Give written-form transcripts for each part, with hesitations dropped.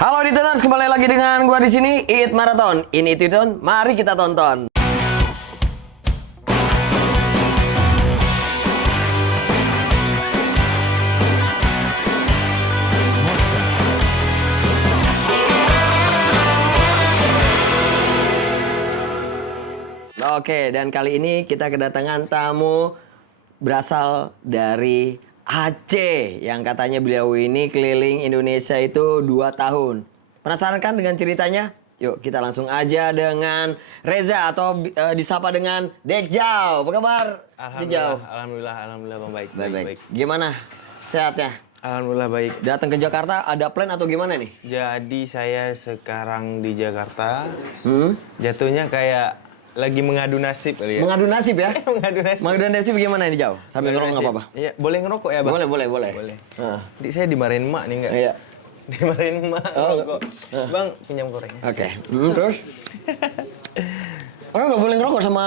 Halo Diteners, kembali lagi dengan gua di sini Eat Marathon. Ini Titon, mari kita tonton. Oke, dan kali ini kita kedatangan tamu berasal dari Aceh yang katanya beliau ini keliling Indonesia itu 2 tahun. Penasaran kan dengan ceritanya? Yuk kita langsung aja dengan Reza atau disapa dengan Dekjau. Apa kabar? Dekjau? Alhamdulillah Bang, baik. Gimana sehatnya? Alhamdulillah baik. Datang ke Jakarta ada plan atau gimana nih? Jadi saya sekarang di Jakarta, jatuhnya kayak lagi mengadu nasib kali ya. Mengadu nasib ya? Mengadu nasib Gimana ini Jauh? Sambil ngerokok nggak apa-apa? Iya, boleh ngerokok ya Bang? Boleh. Nanti saya dimarahin emak nih enggak? Iya. Dimarahin emak ngerokok. Bang, pinjam korengnya. Oke. Terus? Oh, nggak boleh ngerokok sama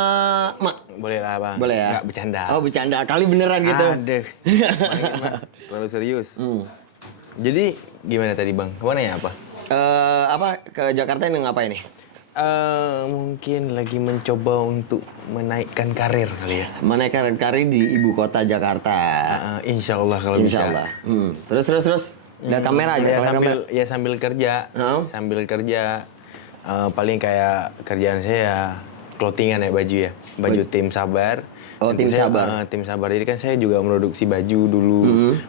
mak? Boleh lah Bang. Boleh ya? Nggak bercanda. Oh bercanda, kali beneran gitu? Aduh. Terlalu serius. Jadi gimana tadi Bang? Kemana ya apa? Ke Jakarta ini ngapain nih? Mungkin lagi mencoba untuk menaikkan karir kali ya. Menaikkan karir di ibu kota Jakarta. Insya Allah kalau bisa. Insya Allah. Terus. Lihat kamera aja. Sambil kerja. Sambil kerja. Paling kayak kerjaan saya clothingan ya, baju ya. Baju tim Sabar. Oh, tim Sabar. Tim Sabar. Jadi kan saya juga produksi baju dulu.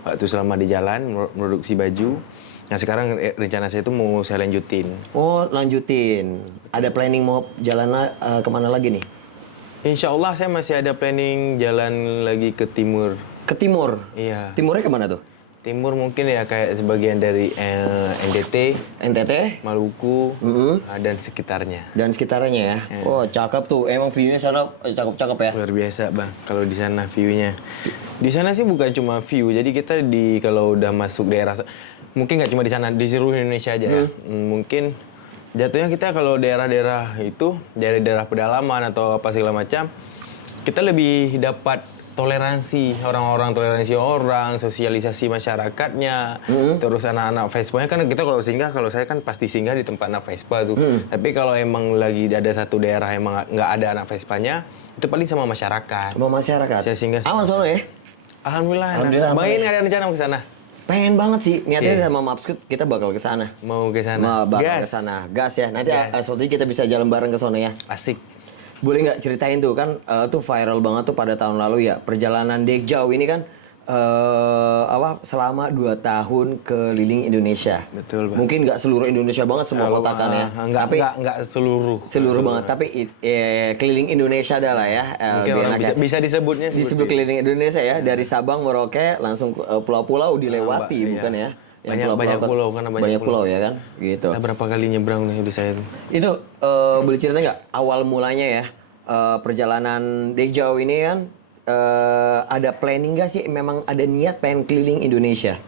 Waktu selama di jalan produksi baju. Nah sekarang rencana saya itu mau saya lanjutin. Oh lanjutin. Ada planning mau jalan kemana lagi nih? Insya Allah saya masih ada planning jalan lagi ke timur. Ke timur? Iya. Timurnya kemana tuh? Timur mungkin ya kayak sebagian dari NTT, Maluku, dan sekitarnya. Dan sekitarnya ya. Oh cakep tuh. Emang view-nya sana cakep-cakep ya? Luar biasa Bang. Kalau di sana view-nya. Di sana sih bukan cuma view. Jadi kita kalau udah masuk daerah, mungkin nggak cuma di sana, di seluruh Indonesia aja ya. Mungkin jatuhnya kita kalau daerah-daerah itu, daerah-daerah pedalaman atau apa segala macam, kita lebih dapat toleransi orang, sosialisasi masyarakatnya, terus anak-anak Vespa-nya kan kita kalau saya kan pasti singgah di tempat anak Vespa tuh. Tapi kalau emang lagi ada satu daerah emang nggak ada anak Vespa-nya, itu paling sama masyarakat. Sama masyarakat? Saya singgah. Aman sono ya? Alhamdulillah. Bang, nggak ada rencana mau ke sana? Pengen banget sih, niatnya sama Mapskut kita bakal ke sana. Mau ke sana. Bakal ke sana. Gas ya. Nanti suatu hari kita bisa jalan bareng ke sana ya. Asik. Boleh nggak ceritain tuh kan tuh viral banget tuh pada tahun lalu ya. Perjalanan Dekjau ini kan selama 2 tahun keliling Indonesia. Betul, Bang. Mungkin nggak seluruh Indonesia banget semua kota kan ya. Enggak seluruh. Seluruh banget, tapi keliling Indonesia adalah ya. Bisa disebutnya disebut keliling Indonesia ya, dari Sabang Merauke langsung pulau-pulau dilewati bukan ya. Banyak pulau kan, banyak pulau ya kan gitu. Kita berapa kali nyebrang nih di saya tuh. Itu boleh cerita nggak awal mulanya ya perjalanan Dekjau ini kan ada planning nggak sih, memang ada niat pengen keliling Indonesia?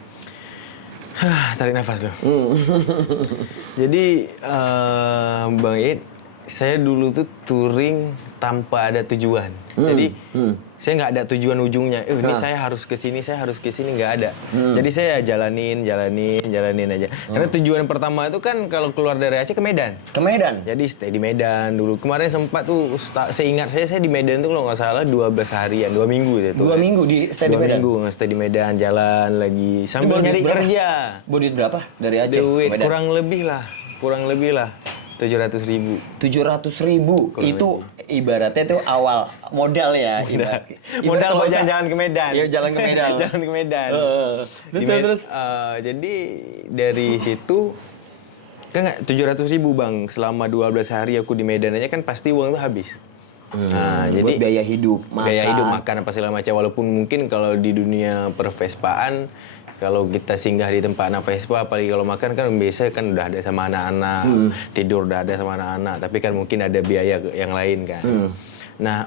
Tarik nafas loh. Jadi Bang Id, saya dulu tuh touring tanpa ada tujuan. Jadi saya nggak ada tujuan ujungnya. Ini saya harus ke sini, nggak ada. Jadi saya jalanin aja. Karena tujuan pertama itu kan kalau keluar dari Aceh ke Medan. Ke Medan? Jadi stay di Medan dulu. Kemarin sempat tuh, seingat saya di Medan tuh kalau nggak salah 12 harian, 2 minggu gitu. 2 minggu di stay di Medan? 2 minggu stay di Medan, jalan lagi. Sambil nyari kerja. Duit berapa dari Aceh? Duit kurang lebih lah. 700.000. 700.000 itu ibaratnya tuh awal modal ya. Modal buat jalan ke Medan. Iya jalan ke Medan. Jalan ke Medan. Terus. Jadi dari situ kan 700.000 Bang. Selama 12 hari aku di Medan aja kan pasti uang tuh habis. Jadi buat biaya hidup, makan apa segala macam. Walaupun mungkin kalau di dunia pervespaan, kalau kita singgah di tempat anak Vespa, apalagi kalau makan kan biasa kan udah ada sama anak-anak, tidur udah ada sama anak-anak, tapi kan mungkin ada biaya yang lain kan. Nah,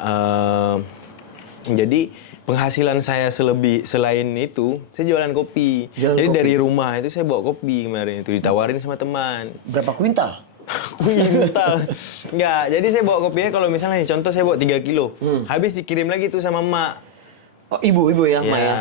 jadi penghasilan saya selain itu, saya jualan kopi. Jadi dari rumah itu saya bawa kopi kemarin itu, ditawarin sama teman. Berapa kuintal? Kuintal. Enggak, jadi saya bawa kopinya kalau misalnya contoh saya bawa 3 kilo, habis dikirim lagi tuh sama emak. Oh, ibu ya, Mak ya.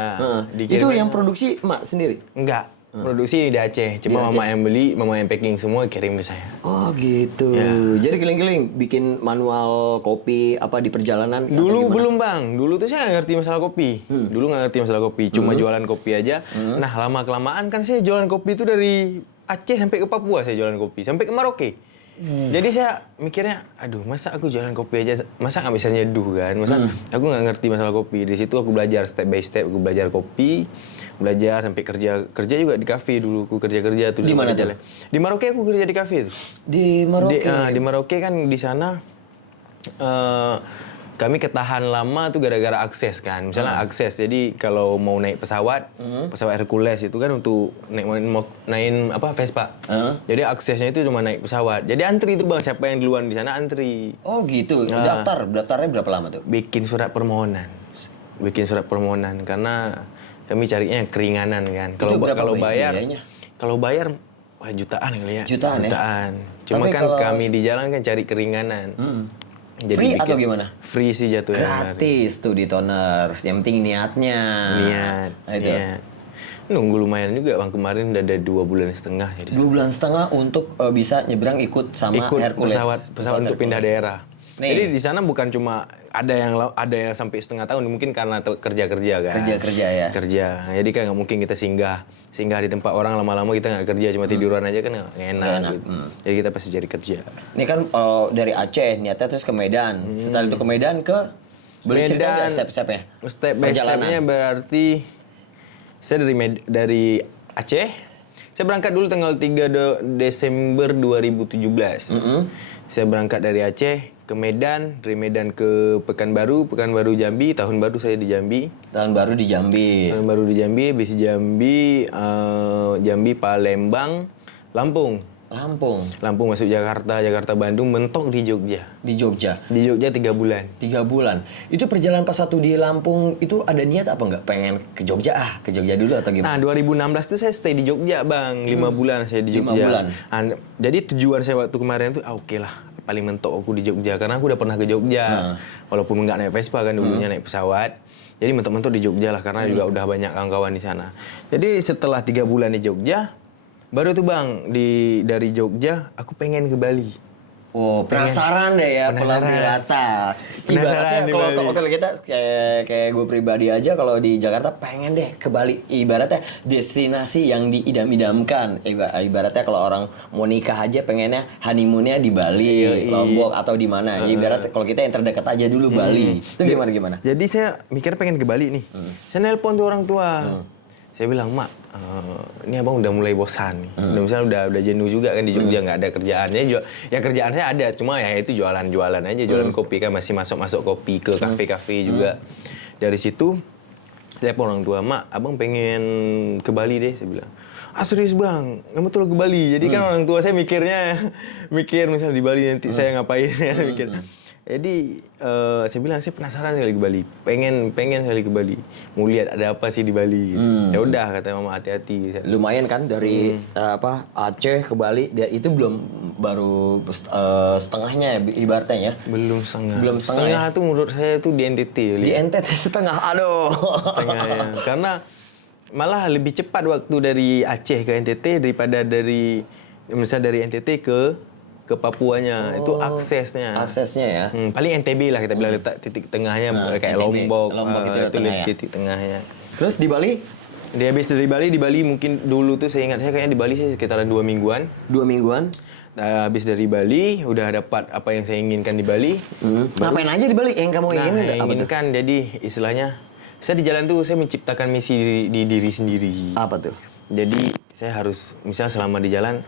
Itu yang produksi Mak sendiri? Enggak. produksi di Aceh. Cuma mama yang beli, mama yang packing semua kirim ke saya. Oh gitu. Jadi keliling-keliling bikin manual kopi apa di perjalanan? atau Dulu gimana? belum bang, dulu tuh saya nggak ngerti masalah kopi. Dulu nggak ngerti masalah kopi, cuma jualan kopi aja. Nah lama kelamaan kan saya jualan kopi itu dari Aceh sampai ke Papua saya jualan kopi, sampai ke Merauke. Jadi saya mikirnya, aduh masa aku jualan kopi aja, masa nggak bisa nyeduh kan? Masa aku nggak ngerti masalah kopi. Di situ aku belajar step by step, aku belajar kopi, belajar sampai kerja juga di kafe dulu. Aku kerja tuh. Di mana tuh? Di Merauke aku kerja di kafe tuh. Di Merauke. Di Merauke kan di sana kami ketahan lama tuh gara-gara akses kan. Misalnya akses. Jadi kalau mau naik pesawat, pesawat Hercules itu kan untuk naik apa Vespa. Jadi aksesnya itu cuma naik pesawat. Jadi antri tuh bang, siapa yang duluan di sana antri. Oh gitu. Daftarnya berapa lama tuh? Bikin surat permohonan. Karena kami carinya yang keringanan kan. Itu berapa biayanya? Kalau bayar wah jutaan kali ya. Jutaan ya? Cuma Tapi kan kalau kami di jalan kan cari keringanan. Jadi Free atau gimana? Free sih jatuhnya. Gratis tuh di toners. Yang penting niatnya. Niat. Nunggu lumayan juga bang, kemarin udah ada 2,5 bulan jadi 2,5 bulan untuk bisa nyebrang ikut sama Hercules. pesawat untuk pindah daerah. Nih. Jadi di sana bukan cuma ada yang sampai setengah tahun, mungkin karena kerja kan. Kerja ya. Kerja. Jadi kan nggak mungkin kita singgah di tempat orang lama-lama kita nggak kerja, cuma tiduran aja kan nggak enak. Gitu. Jadi kita pasti cari kerja. Ini kan dari Aceh niatnya terus ke Medan. Setelah itu ke Medan boleh cerita nggak step-stepnya? Step by stepnya berarti saya dari Aceh. Saya berangkat dulu tanggal 3 Desember 2017. Saya berangkat dari Aceh ke Medan, dari Medan ke Pekanbaru Jambi, tahun baru saya di Jambi. Tahun baru di Jambi, habis Jambi, Jambi, Palembang, Lampung masuk Jakarta, Bandung, mentok di Jogja. Di Jogja 3 bulan. 3 bulan. Itu perjalanan pas satu di Lampung itu ada niat apa nggak? Pengen ke Jogja dulu atau gimana? Nah 2016 tuh saya stay di Jogja bang, 5 bulan saya di Jogja. 5 bulan. Jadi tujuan saya waktu kemarin tuh oke lah, paling mentok aku di Jogja karena aku udah pernah ke Jogja. Walaupun nggak naik Vespa kan dulunya naik pesawat. Jadi mentok-mentok di Jogja lah karena juga udah banyak kawan-kawan di sana. Jadi setelah 3 bulan di Jogja, baru tuh bang dari Jogja aku pengen ke Bali. Oh, penasaran deh ya pulau Dewata. Ibaratnya kalau kita kayak gue pribadi aja kalau di Jakarta pengen deh ke Bali. Ibaratnya destinasi yang diidam-idamkan. Ibaratnya kalau orang mau nikah aja pengennya honeymoonnya di Bali, Lombok atau di mana. Ibaratnya kalau kita yang terdekat aja dulu Bali. Itu gimana? Jadi saya mikir pengen ke Bali nih. Saya nelpon tuh orang tua. Saya bilang, Mak, ini abang udah mulai bosan nih. Udah jenuh juga kan di Jogja, nggak ada kerjaannya. Ya kerjaan saya ada, cuma ya itu jualan aja, jualan kopi kan masih masuk kopi ke kafe-kafe juga. Dari situ, saya pun orang tua, Mak, abang pengen ke Bali deh, saya bilang. Ah serius bang, nggak betul ke Bali. Jadi kan orang tua saya mikir misalnya di Bali nanti saya ngapain ya, mikir. Jadi saya bilang saya penasaran sekali ke Bali, pengen sekali ke Bali, mau lihat ada apa sih di Bali. Ya udah kata mama hati-hati. Lumayan kan dari Aceh ke Bali, itu baru setengahnya ibaratnya ya. Belum setengah. Setengah itu menurut saya itu di NTT. Di NTT setengah, aduh. Setengah ya. Karena malah lebih cepat waktu dari Aceh ke NTT daripada misalnya dari NTT ke Papuanya. Itu aksesnya ya. Paling NTB lah kita bilang letak titik tengahnya kayak NTB. Lombok itu titik tengahnya. Terus di Bali? Dari Bali mungkin dulu tuh saya ingat kayaknya di Bali sih sekitaran 2 mingguan. 2 mingguan? Nah, habis dari Bali udah dapat apa yang saya inginkan di Bali. Ngapain aja di Bali yang kamu inginkan? Jadi istilahnya saya di jalan tuh saya menciptakan misi di diri sendiri. Apa tuh? Jadi saya harus misalnya selama di jalan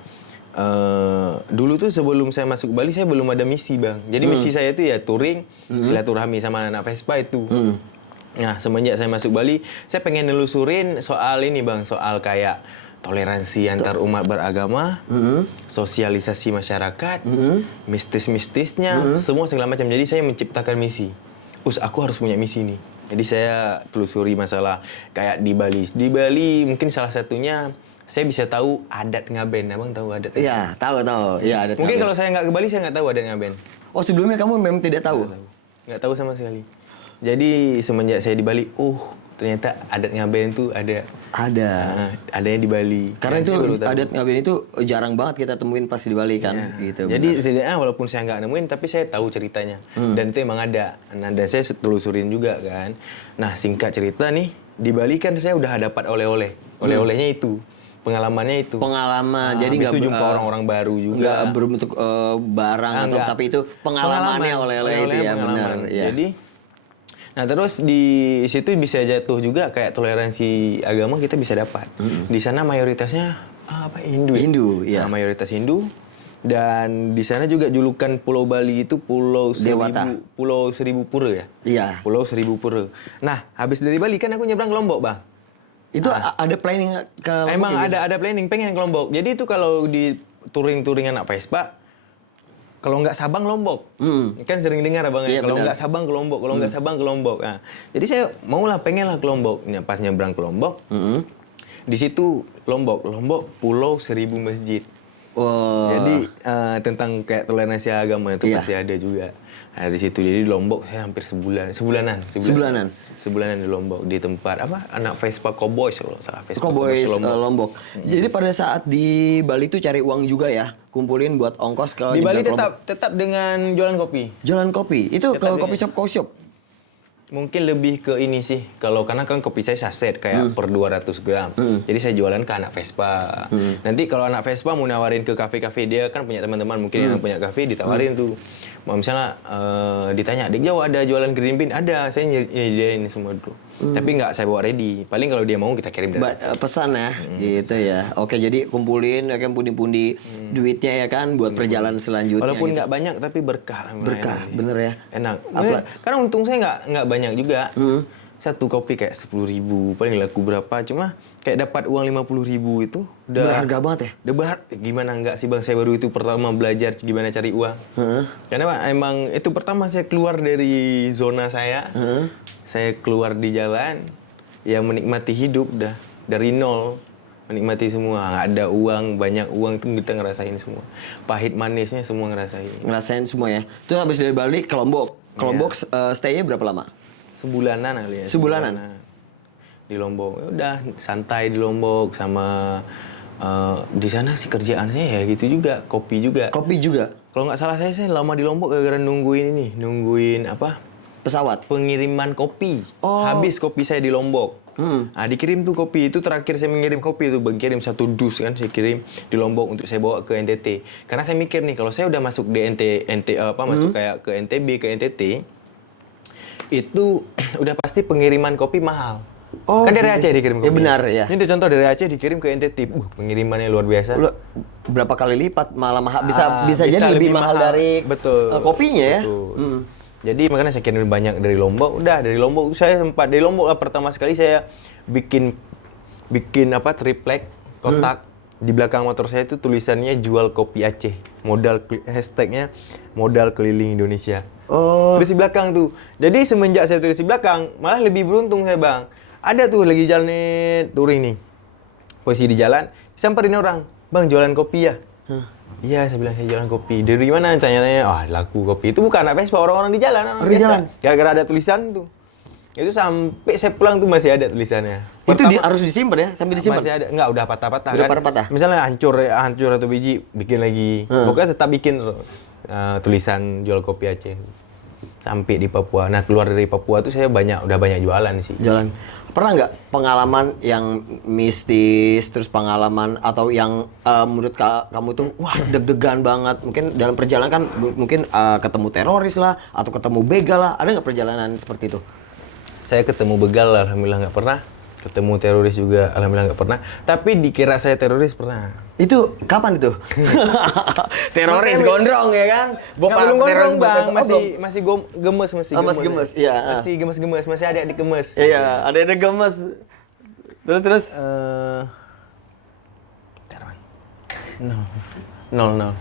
dulu tuh sebelum saya masuk Bali saya belum ada misi bang. Jadi misi saya itu ya touring, silaturahmi sama anak Vespa itu. Nah semenjak saya masuk Bali, saya pengen nelusurin soal ini bang, soal kayak toleransi antar umat beragama, sosialisasi masyarakat, mistis-mistisnya, semua segala macam. Jadi saya menciptakan misi. Aku harus punya misi nih. Jadi saya telusuri masalah kayak di Bali. Di Bali mungkin salah satunya saya bisa tahu adat Ngaben. Abang tahu adat? Iya, tahu. Iya, adat mungkin Ngaben. kalau saya nggak ke Bali, saya nggak tahu adat Ngaben. Oh, sebelumnya kamu memang tidak tahu? Nggak tahu sama sekali. Jadi semenjak saya di Bali, ternyata adat Ngaben tuh ada. Ada. Adanya di Bali. Karena Yang itu saya baru tahu. adat Ngaben itu jarang banget kita temuin pas di Bali kan, gitu. Jadi setidaknya walaupun saya nggak nemuin, tapi saya tahu ceritanya. Dan itu emang ada. Nah, dan saya telusurin juga kan. Nah, singkat cerita nih, di Bali kan saya udah dapat oleh-oleh. Oleh-olehnya itu. Pengalamannya itu. Pengalaman, jadi habis nggak itu jumpa orang-orang baru juga. nggak berbentuk barang atau Enggak. tapi itu pengalamannya oleh-oleh itu ya, Pengalaman. benar. Ya. Jadi, nah terus di situ bisa jatuh juga kayak toleransi agama kita bisa dapat. Di sana mayoritasnya Hindu. Hindu, iya. Nah, mayoritas Hindu. Dan di sana juga julukan Pulau Bali itu Dewata. Pulau Seribu Pura ya. Iya. Pulau Seribu Pura. Nah, habis dari Bali kan aku nyebrang ke Lombok, Bang. Itu ada planning ke Lombok Emang ya? ada planning pengen ke Lombok. Jadi itu kalau di touring anak Vespa, kalau nggak Sabang Lombok, kan sering dengar abang Iya, kalau benar. nggak Sabang ke Lombok, kalau nggak Sabang ke Lombok. Nah, jadi saya maulah pengen lah ke Lombok. Nah, pas nyebrang ke Lombok, di situ Lombok Pulau Seribu Masjid. Wah. Jadi tentang kayak toleransi agama itu Iya. pasti ada juga. Nah, di situ jadi di Lombok saya hampir sebulanan di Lombok di tempat anak Vespa Cowboys kalau nggak salah. Vespa Cowboys Lombok. Lombok. Jadi pada saat di Bali itu cari uang juga ya, kumpulin buat ongkos ke Di Bali nyebrang ke Lombok. tetap dengan jualan kopi. Jualan kopi. Itu ke Tetap coffee shop. Mungkin lebih ke ini sih, karena kan kopi saya saset kayak per 200 gram. Jadi saya jualan ke anak Vespa. Nanti kalau anak Vespa mau nawarin ke kafe-kafe, dia kan punya teman-teman mungkin yang punya kafe, ditawarin tuh. Mau misalnya ditanya, "Dek Jawa ada jualan green bean?" Ada, saya nyediain semua dulu. Tapi nggak saya bawa ready. Paling kalau dia mau kita kirim dari. Pesan ya, gitu ya. Oke, jadi kumpulin ya kan pundi-pundi duitnya ya kan buat perjalanan selanjutnya. Walaupun gitu. nggak banyak tapi berkah. Berkah, bener ya. Enak. Karena untung saya nggak banyak juga. Satu kopi kayak 10.000, paling laku berapa? Cuma kayak dapat uang 50.000 itu udah Berharga banget ya. Udah berharga. Gimana nggak sih Bang? Saya baru itu pertama belajar gimana cari uang. Karena Pak, emang itu pertama saya keluar dari zona saya. Saya keluar di jalan, ya menikmati hidup dah dari nol. Menikmati semua, nggak ada uang, banyak uang itu kita ngerasain semua. Pahit manisnya semua ngerasain. Ngerasain semua ya. Terus habis dari Bali ke Lombok. Ke Lombok stay-nya berapa lama? Sebulanan kali ya. Sebulanan? Di Lombok. Ya udah santai di Lombok sama di sana sih kerjaannya ya gitu juga, kopi juga. Kopi juga. Kalau nggak salah saya lama di Lombok gara-gara nungguin Pesawat. pengiriman kopi. Oh. Habis kopi saya di Lombok. Nah, dikirim tuh kopi itu terakhir saya mengirim kopi itu kirim 1 dus kan saya kirim di Lombok untuk saya bawa ke NTT. Karena saya mikir nih kalau saya udah masuk di masuk kayak ke NTB ke NTT itu udah pasti pengiriman kopi mahal. Oh, Kan dari gitu. Aceh dikirim kopi. Ya benar, ya. Ini contoh dari Aceh dikirim ke NTT. Pengirimannya luar biasa. Berapa kali lipat malah mahal, bisa jadi lebih mahal dari kopinya ya. Betul. Jadi makanya saya kirim banyak dari Lombok. Udah dari Lombok saya sempat dari Lombok pertama sekali saya bikin triplek kotak di belakang motor saya itu tulisannya jual kopi Aceh. Hashtagnya modal keliling Indonesia. Oh. Tulis di belakang tuh. Jadi semenjak saya tulis di belakang malah lebih beruntung saya Bang. Ada tuh lagi jalan touring nih. Posisi di jalan, samperin orang, "Bang, jualan kopi ya?" Iya, saya bilang saya jualan kopi. Dari mana? Tanya-tanya. Laku kopi. Itu bukan anak Vespa, orang-orang di jalan. Orang di biasa. jalan? Gara-gara ada tulisan tuh. Itu sampai saya pulang tuh masih ada tulisannya. Itu harus disimpan ya, sampai disimpan. Masih ada. Enggak, udah patah-patah Udah kan. patah-patah? Misalnya hancur atau biji, bikin lagi. Pokoknya tetap bikin terus. Tulisan jual kopi Aceh. Sampai di Papua. Nah, keluar dari Papua tuh saya udah banyak jualan sih. Jalan. Pernah nggak pengalaman yang mistis, terus pengalaman atau yang menurut kamu tuh wah deg-degan banget? Mungkin dalam perjalanan kan mungkin ketemu teroris lah atau ketemu begal lah. Ada nggak perjalanan seperti itu? Saya ketemu begal, alhamdulillah nggak pernah. Ketemu teroris juga, alhamdulillah nggak pernah. Tapi dikira saya teroris pernah. Itu kapan itu? Teroris gondrong ya kan? Nggak belum gondrong Bang, belum. masih gemes, masih Oh, masih gemes, iya. Masih gemes-gemes, masih ada di gemes. Iya, ada gemes. Terus. Nol.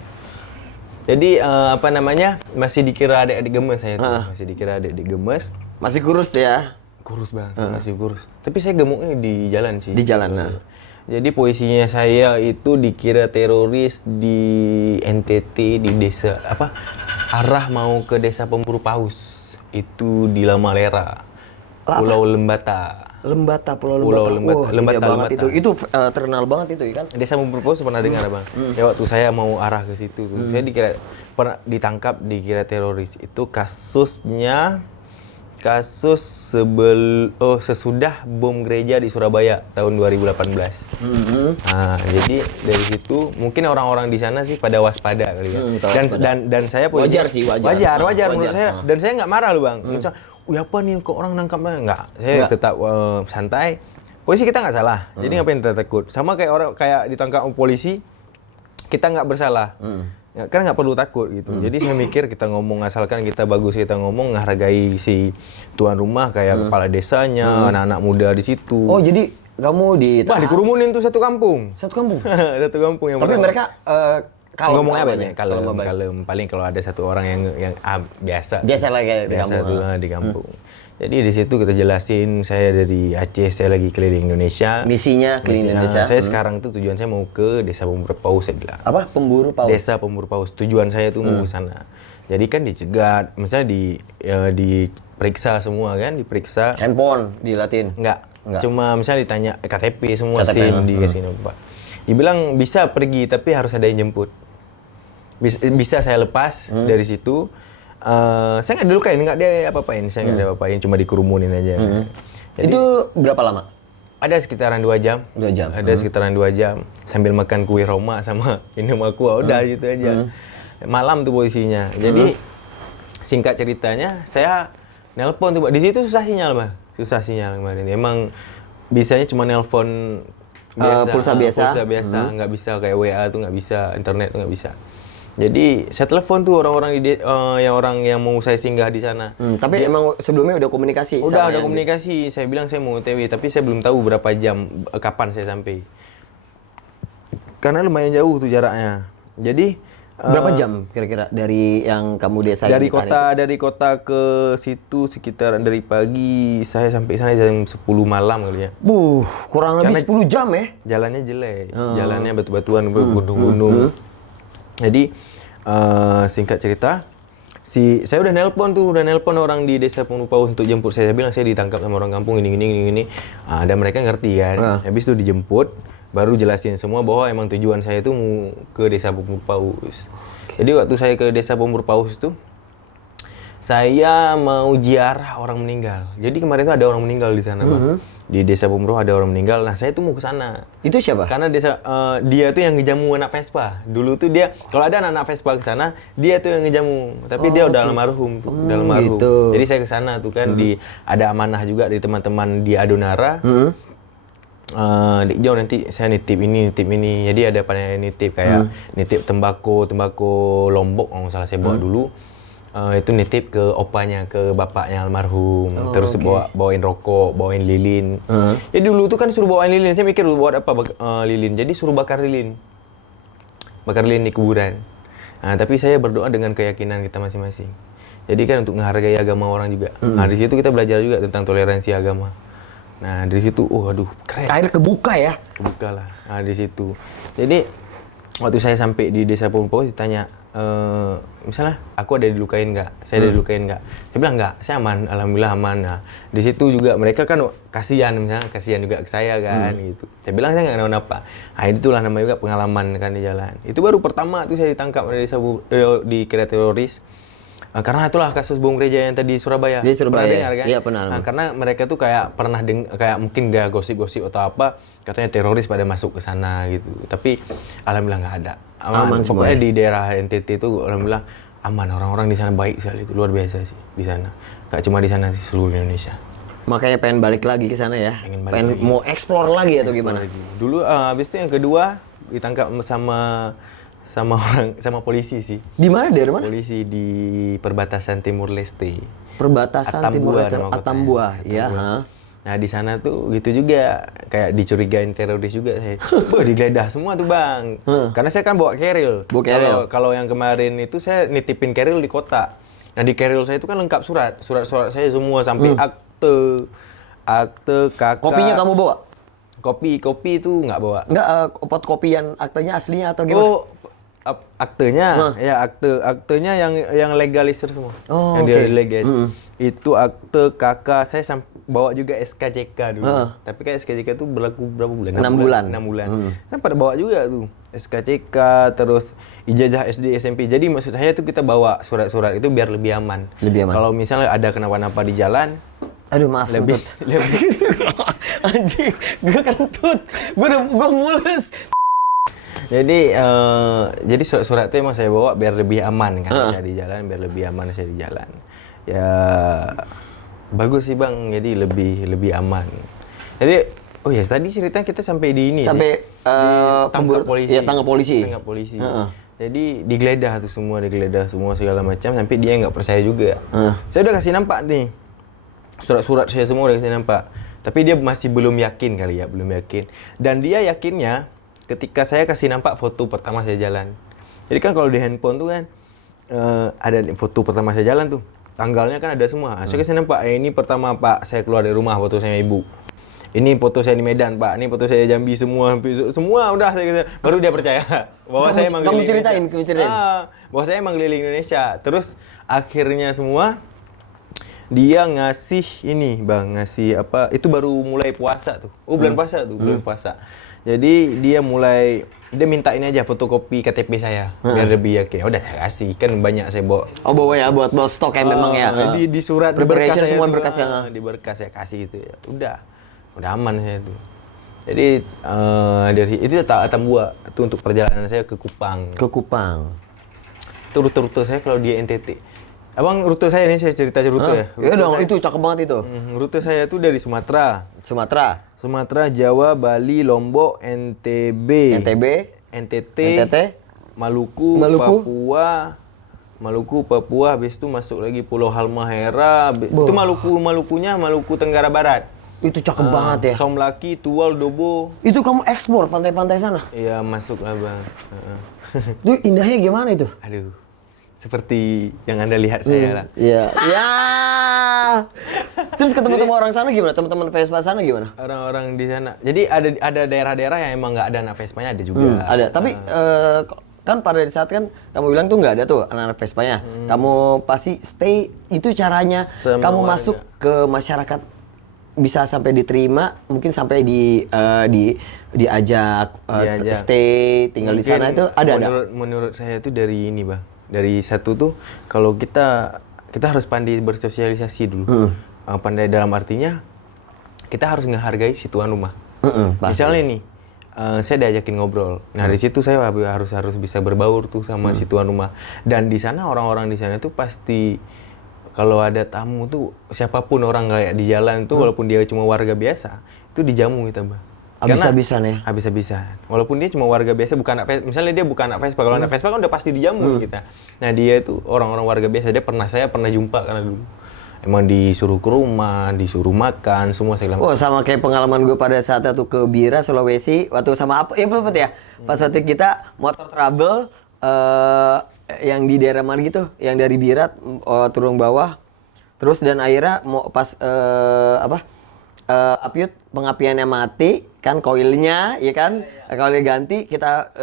Jadi masih dikira adik-adik gemes saya tuh. Masih dikira adik-adik gemes. Masih kurus tuh ya? Kurus Bang, masih kurus. Tapi saya gemuknya di jalan sih. Di jalan, nah. Jadi posisinya saya itu dikira teroris di NTT di desa arah mau ke desa pemburu paus. Itu di Lamalera. Pulau Lembata. Lembata, Pulau Pulau Lembata. Wah, Lembata, gede banget Lembata. itu. Itu terkenal banget itu kan. Desa Pemurpaus pernah dengar Bang? Ya waktu saya mau arah ke situ tuh, saya dikira pernah ditangkap dikira teroris. Itu sesudah bom gereja di Surabaya tahun 2018. Nah, jadi dari situ mungkin orang-orang di sana sih pada waspada kali ya. Dan saya Wajar sih, wajar. wajar menurut Wajar. saya. Dan saya nggak marah loh Bang. Misalnya, apa nih kok orang nangkapnya? Nggak, saya Nggak. tetap santai. Polisi kita nggak salah, jadi ngapain kita takut? Sama kayak orang kayak ditangkap polisi, kita nggak bersalah. Ya, kan nggak perlu takut gitu. Jadi saya mikir kita ngomong asalkan kita bagus, kita ngomong menghargai si tuan rumah kayak kepala desanya, anak-anak muda di situ. Oh, jadi kamu Wah, dikerumunin tuh satu kampung. satu kampung. Satu kampung yang Tapi pertama. mereka kalem, ngomongnya kalem banyak aja, kalem banget. kalem. Paling kalau ada satu orang yang biasa. Biasa lah kayak di Biasa kampung. tuh, di kampung. Jadi di situ kita jelasin saya dari Aceh, saya lagi keliling Indonesia. Misinya keliling Indonesia. Saya sekarang tuh tujuan saya mau ke Desa Pemurpaus saya bilang. Apa? Pemburu paus. Desa Pemurpaus. Tujuan saya tuh mau ke sana. Jadi kan dicegat, misalnya diperiksa semua kan, diperiksa. Handphone di Latin. Enggak. Enggak. Cuma misalnya ditanya KTP semua KTP, SIM dikasih Pak. Dibilang bisa pergi tapi harus ada yang jemput. Bisa saya lepas dari situ. Saya nggak dilukain, nggak dia apa-apain. Saya nggak ada apa-apain, cuma dikerumunin aja. Jadi, Itu berapa lama? ada sekitaran 2 jam. 2 jam. Ada sekitaran 2 jam. Sambil makan kue Roma sama minum aqua, udah gitu aja. Malam tuh posisinya. Jadi singkat ceritanya, saya nelpon tuh, Pak. Di situ susah sinyal, Bang. Susah sinyal kemarin. Emang bisanya cuma nelpon biasa, pulsa biasa. Pulsa biasa, nggak bisa kayak WA tuh nggak bisa, internet tuh nggak bisa. Jadi saya telepon tuh orang-orang orang yang mau saya singgah di sana. Tapi emang sebelumnya udah komunikasi? Udah sama ada yang komunikasi. Saya bilang saya mau OTW, tapi saya belum tahu berapa jam, kapan saya sampai. Karena lumayan jauh tuh jaraknya. Jadi berapa jam kira-kira dari yang kamu desain? dari kota ke situ sekitar dari pagi saya sampai sana jam 10 malam kali ya. Kurang lebih 10 jam ya? Jalannya jelek, jalannya batu-batuan, gunung-gunung. Jadi singkat cerita, saya udah nelpon orang di Desa Pemurpaus untuk jemput saya. Saya bilang saya ditangkap sama orang kampung ini. Dan mereka ngerti kan. Habis itu dijemput, baru jelasin semua bahwa emang tujuan saya itu mau ke Desa Pemurpaus. Jadi waktu saya ke Desa Pemurpaus itu, saya mau ziarah orang meninggal. Jadi kemarin tuh ada orang meninggal di sana, Bang. Di Desa Pemurpaus ada orang meninggal. Nah, saya tuh mau ke sana. Itu siapa? Karena dia tuh yang ngejamu anak Vespa. Dulu tuh dia, kalau ada anak Vespa ke sana, dia tuh yang ngejamu. Tapi dia udah almarhum tuh, udah almarhum. Gitu. Jadi saya ke sana tuh kan ada amanah juga dari teman-teman di Adonara. Jauh nanti saya nitip ini. Jadi ada pada nitip kayak nitip tembakau Lombok kalau nggak salah saya bawa dulu. Itu nitip ke opanya, ke bapaknya almarhum. Terus bawain rokok, bawain lilin. Jadi dulu tuh kan suruh bawain lilin. Saya mikir buat apa lilin. Jadi suruh bakar lilin. Bakar lilin di kuburan. Nah, tapi saya berdoa dengan keyakinan kita masing-masing. Jadi kan untuk menghargai agama orang juga. Nah, di situ kita belajar juga tentang toleransi agama. Nah, dari situ, aduh, keren. Akhirnya kebuka ya? Kebuka lah. Nah, di situ. Jadi, waktu saya sampai di Desa Pemurpaus ditanya, misalnya, aku ada dilukain nggak? Saya ada dilukain nggak? Saya bilang nggak, saya aman, alhamdulillah aman. Nah, di situ juga mereka kan kasihan juga ke saya kan, gitu. Saya bilang saya nggak kenapa-napa. Nah, itulah namanya juga pengalaman kan di jalan. Itu baru pertama tuh saya ditangkap di kira teroris. Karena itulah kasus bom gereja yang tadi di Surabaya. Di Surabaya. Pernah dengar kan? Iya, pernah. Nah, karena mereka tuh kayak pernah kayak mungkin gak gosip-gosip atau apa, katanya teroris pada masuk ke sana gitu. Tapi alhamdulillah nggak ada. Aman pokoknya semuanya. di daerah NTT itu alhamdulillah aman, orang-orang di sana baik sekali, itu luar biasa sih di sana. Gak cuma di sana sih, seluruh Indonesia. Makanya pengen balik lagi ke sana ya? Pengen balik lagi. Mau explore lagi atau gimana? Dulu habis itu yang kedua ditangkap sama polisi sih. Di mana? Dari mana? Polisi di perbatasan Timur Leste. Perbatasan Timur Leste, Atambua. Ya. Nah di sana tuh gitu juga kayak dicurigain teroris juga saya. Digeledah semua tuh Bang. Karena saya kan bawa keril. Kalau yang kemarin itu saya nitipin keril di kota. Nah di keril saya itu kan lengkap surat saya semua sampai akte kakak. Kopinya kamu bawa? Kopi itu nggak bawa. Nggak, fotokopian aktenya aslinya atau gimana? Aktenya, ya aktenya yang legalisir semua, yang dia legis. Itu akte kakak saya bawa juga SKCK dulu. Heeh. Tapi kan SKCK itu berlaku berapa bulan? 6 bulan. 6 bulan. Kan pada bawa juga tuh SKCK, terus ijazah SD SMP. Jadi maksud saya tuh kita bawa surat-surat itu biar lebih aman. Lebih aman. Kalau misalnya ada kenapa-napa di jalan, Aduh maaf lebih kentut. Anjing, gue kentut. Gue mulus. jadi surat-surat itu emang saya bawa biar lebih aman kan saya di jalan, biar lebih aman saya di jalan. Ya bagus sih Bang, jadi lebih aman. Jadi oh ya tadi ceritanya kita sampai di ini Sampai tangkap polisi. Ya, tangkap polisi. Tangkap polisi. Jadi digeledah semua segala macam sampai dia nggak percaya juga. Saya udah kasih nampak nih. Surat-surat saya semua udah kasih nampak. Tapi dia masih belum yakin kali ya, belum yakin. Dan dia yakinnya ketika saya kasih nampak foto pertama saya jalan. Jadi kan kalau di handphone tuh kan ada foto pertama saya jalan tuh. Tanggalnya kan ada semua. Saya kasih nampak, ini pertama Pak saya keluar dari rumah, foto saya ibu. Ini foto saya di Medan Pak, ini foto saya Jambi semua udah saya kata. Baru dia percaya bahwa saya emang kamu keliling ceritain. bahwa saya emang keliling Indonesia. Terus akhirnya semua dia ngasih ini Bang, ngasih apa? Itu baru mulai puasa tuh. Oh, bulan puasa tuh, bulan puasa. Jadi dia minta ini aja fotokopi KTP saya biar lebih yakin. Udah saya kasih, kan banyak saya bawa. Oh bawa ya buat stok ya memang ya. Di surat preparation di berkas semua saya berkas tuh, ya. di berkas saya kasih itu ya. Udah aman saya tuh. Jadi dari itu Tambua itu untuk perjalanan saya ke Kupang. Ke Kupang. Itu rute saya kalau di NTT. Abang rute saya ini saya cerita rute ya. Iya dong, itu cakep banget itu. Rute saya tuh dari Sumatera, Jawa, Bali, Lombok, NTB, NTT, Maluku, Papua, habis itu masuk lagi Pulau Halmahera, itu Maluku Tenggara Barat. Itu cakep banget ya. Somlaki, Tual, Dobo. Itu kamu ekspor pantai-pantai sana? Iya, masuk lah Bang. Itu indahnya gimana itu? Aduh, seperti yang Anda lihat saya lah. Iya. Ya. Terus ketemu orang sana gimana? Teman-teman Vespa sana gimana? Orang-orang di sana. Jadi ada daerah-daerah yang emang nggak ada anak Vespanya, ada juga. Ada, tapi kan pada saat kan kamu bilang tuh nggak ada tuh anak-anak Vespanya. Kamu pasti stay, itu caranya Sama kamu warga. masuk ke masyarakat bisa sampai diterima, mungkin sampai diajak stay tinggal di sana itu ada. Menurut saya itu dari ini Bang. Dari satu tuh kalau kita harus pandai bersosialisasi dulu. Pandai dalam artinya kita harus menghargai si tuan rumah. Misalnya nih, saya diajakin ngobrol. Nah, dari situ saya harus bisa berbaur tuh sama si tuan rumah. Dan di sana orang-orang di sana tuh pasti kalau ada tamu tuh siapapun orang kayak di jalan tuh walaupun dia cuma warga biasa, itu dijamu kita, Bang. Habis-habisan ya? Habis-habisan. Walaupun dia cuma warga biasa, bukan anak Vespa. Misalnya dia bukan anak Vespa. Kalau anak Vespa kan udah pasti dijamu kita. Nah, dia itu orang-orang warga biasa. Saya pernah jumpa karena dulu. Emang disuruh ke rumah, disuruh makan, semua segala macam. Oh, sama kayak pengalaman gue pada saat itu ke Bira, Sulawesi. Waktu sama apa? Ya belum ya? Pas waktu kita motor trouble, yang di daerah mana gitu? Yang dari Bira turun bawah. Terus dan akhirnya mau pas Apyut pengapiannya mati kan, koilnya ya kan, koilnya ganti, kita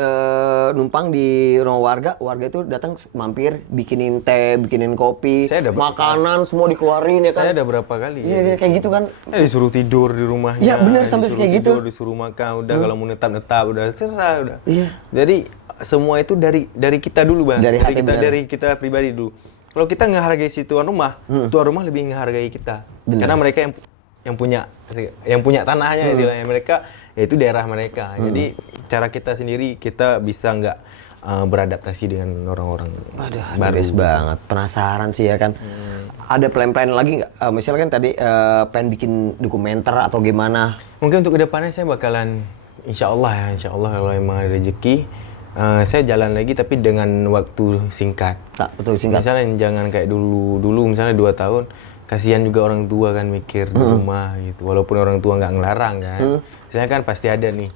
numpang di rumah warga itu datang mampir bikinin teh, bikinin kopi, makanan semua dikeluarin ya kan. Saya ada berapa kali ya kayak gitu kan. Disuruh tidur di rumahnya. Ya benar, sampai kayak gitu. Disuruh makan, udah kalau mau netap udah serah udah. Iya. Jadi semua itu dari kita dulu Bang. Dari kita pribadi dulu. Kalau kita ngehargai si tuan rumah lebih ngehargai kita. Karena mereka yang punya tanahnya istilahnya, mereka yaitu daerah mereka. Jadi cara kita sendiri kita bisa nggak beradaptasi dengan orang-orang baru. Banget, penasaran sih ya kan. Ada plan-plan lagi nggak? Misalnya kan tadi plan bikin dokumenter atau gimana? Mungkin untuk kedepannya saya bakalan insya Allah kalau emang ada rezeki, saya jalan lagi tapi dengan waktu singkat. Betul, singkat. Misalnya jangan kayak dulu misalnya 2 tahun. Kasihan juga orang tua kan mikir di rumah gitu. Walaupun orang tua nggak ngelarang kan. Misalnya kan pasti ada nih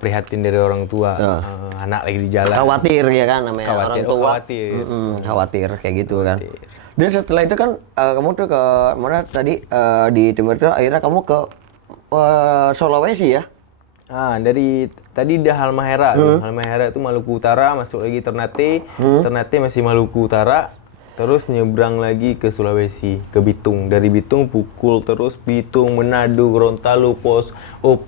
prihatin dari orang tua, anak lagi di jalan. Khawatir ya kan namanya orang tua. Khawatir Kayak gitu kan. Dan setelah itu kan kamu tuh ke mana tadi di Timur itu akhirnya kamu ke Sulawesi ya? Dari tadi udah Halmahera. Halmahera itu Maluku Utara, masuk lagi Ternate. Ternate masih Maluku Utara. terus nyebrang lagi ke Sulawesi, ke Bitung. Dari Bitung pukul terus Bitung, Manado, Gorontalo,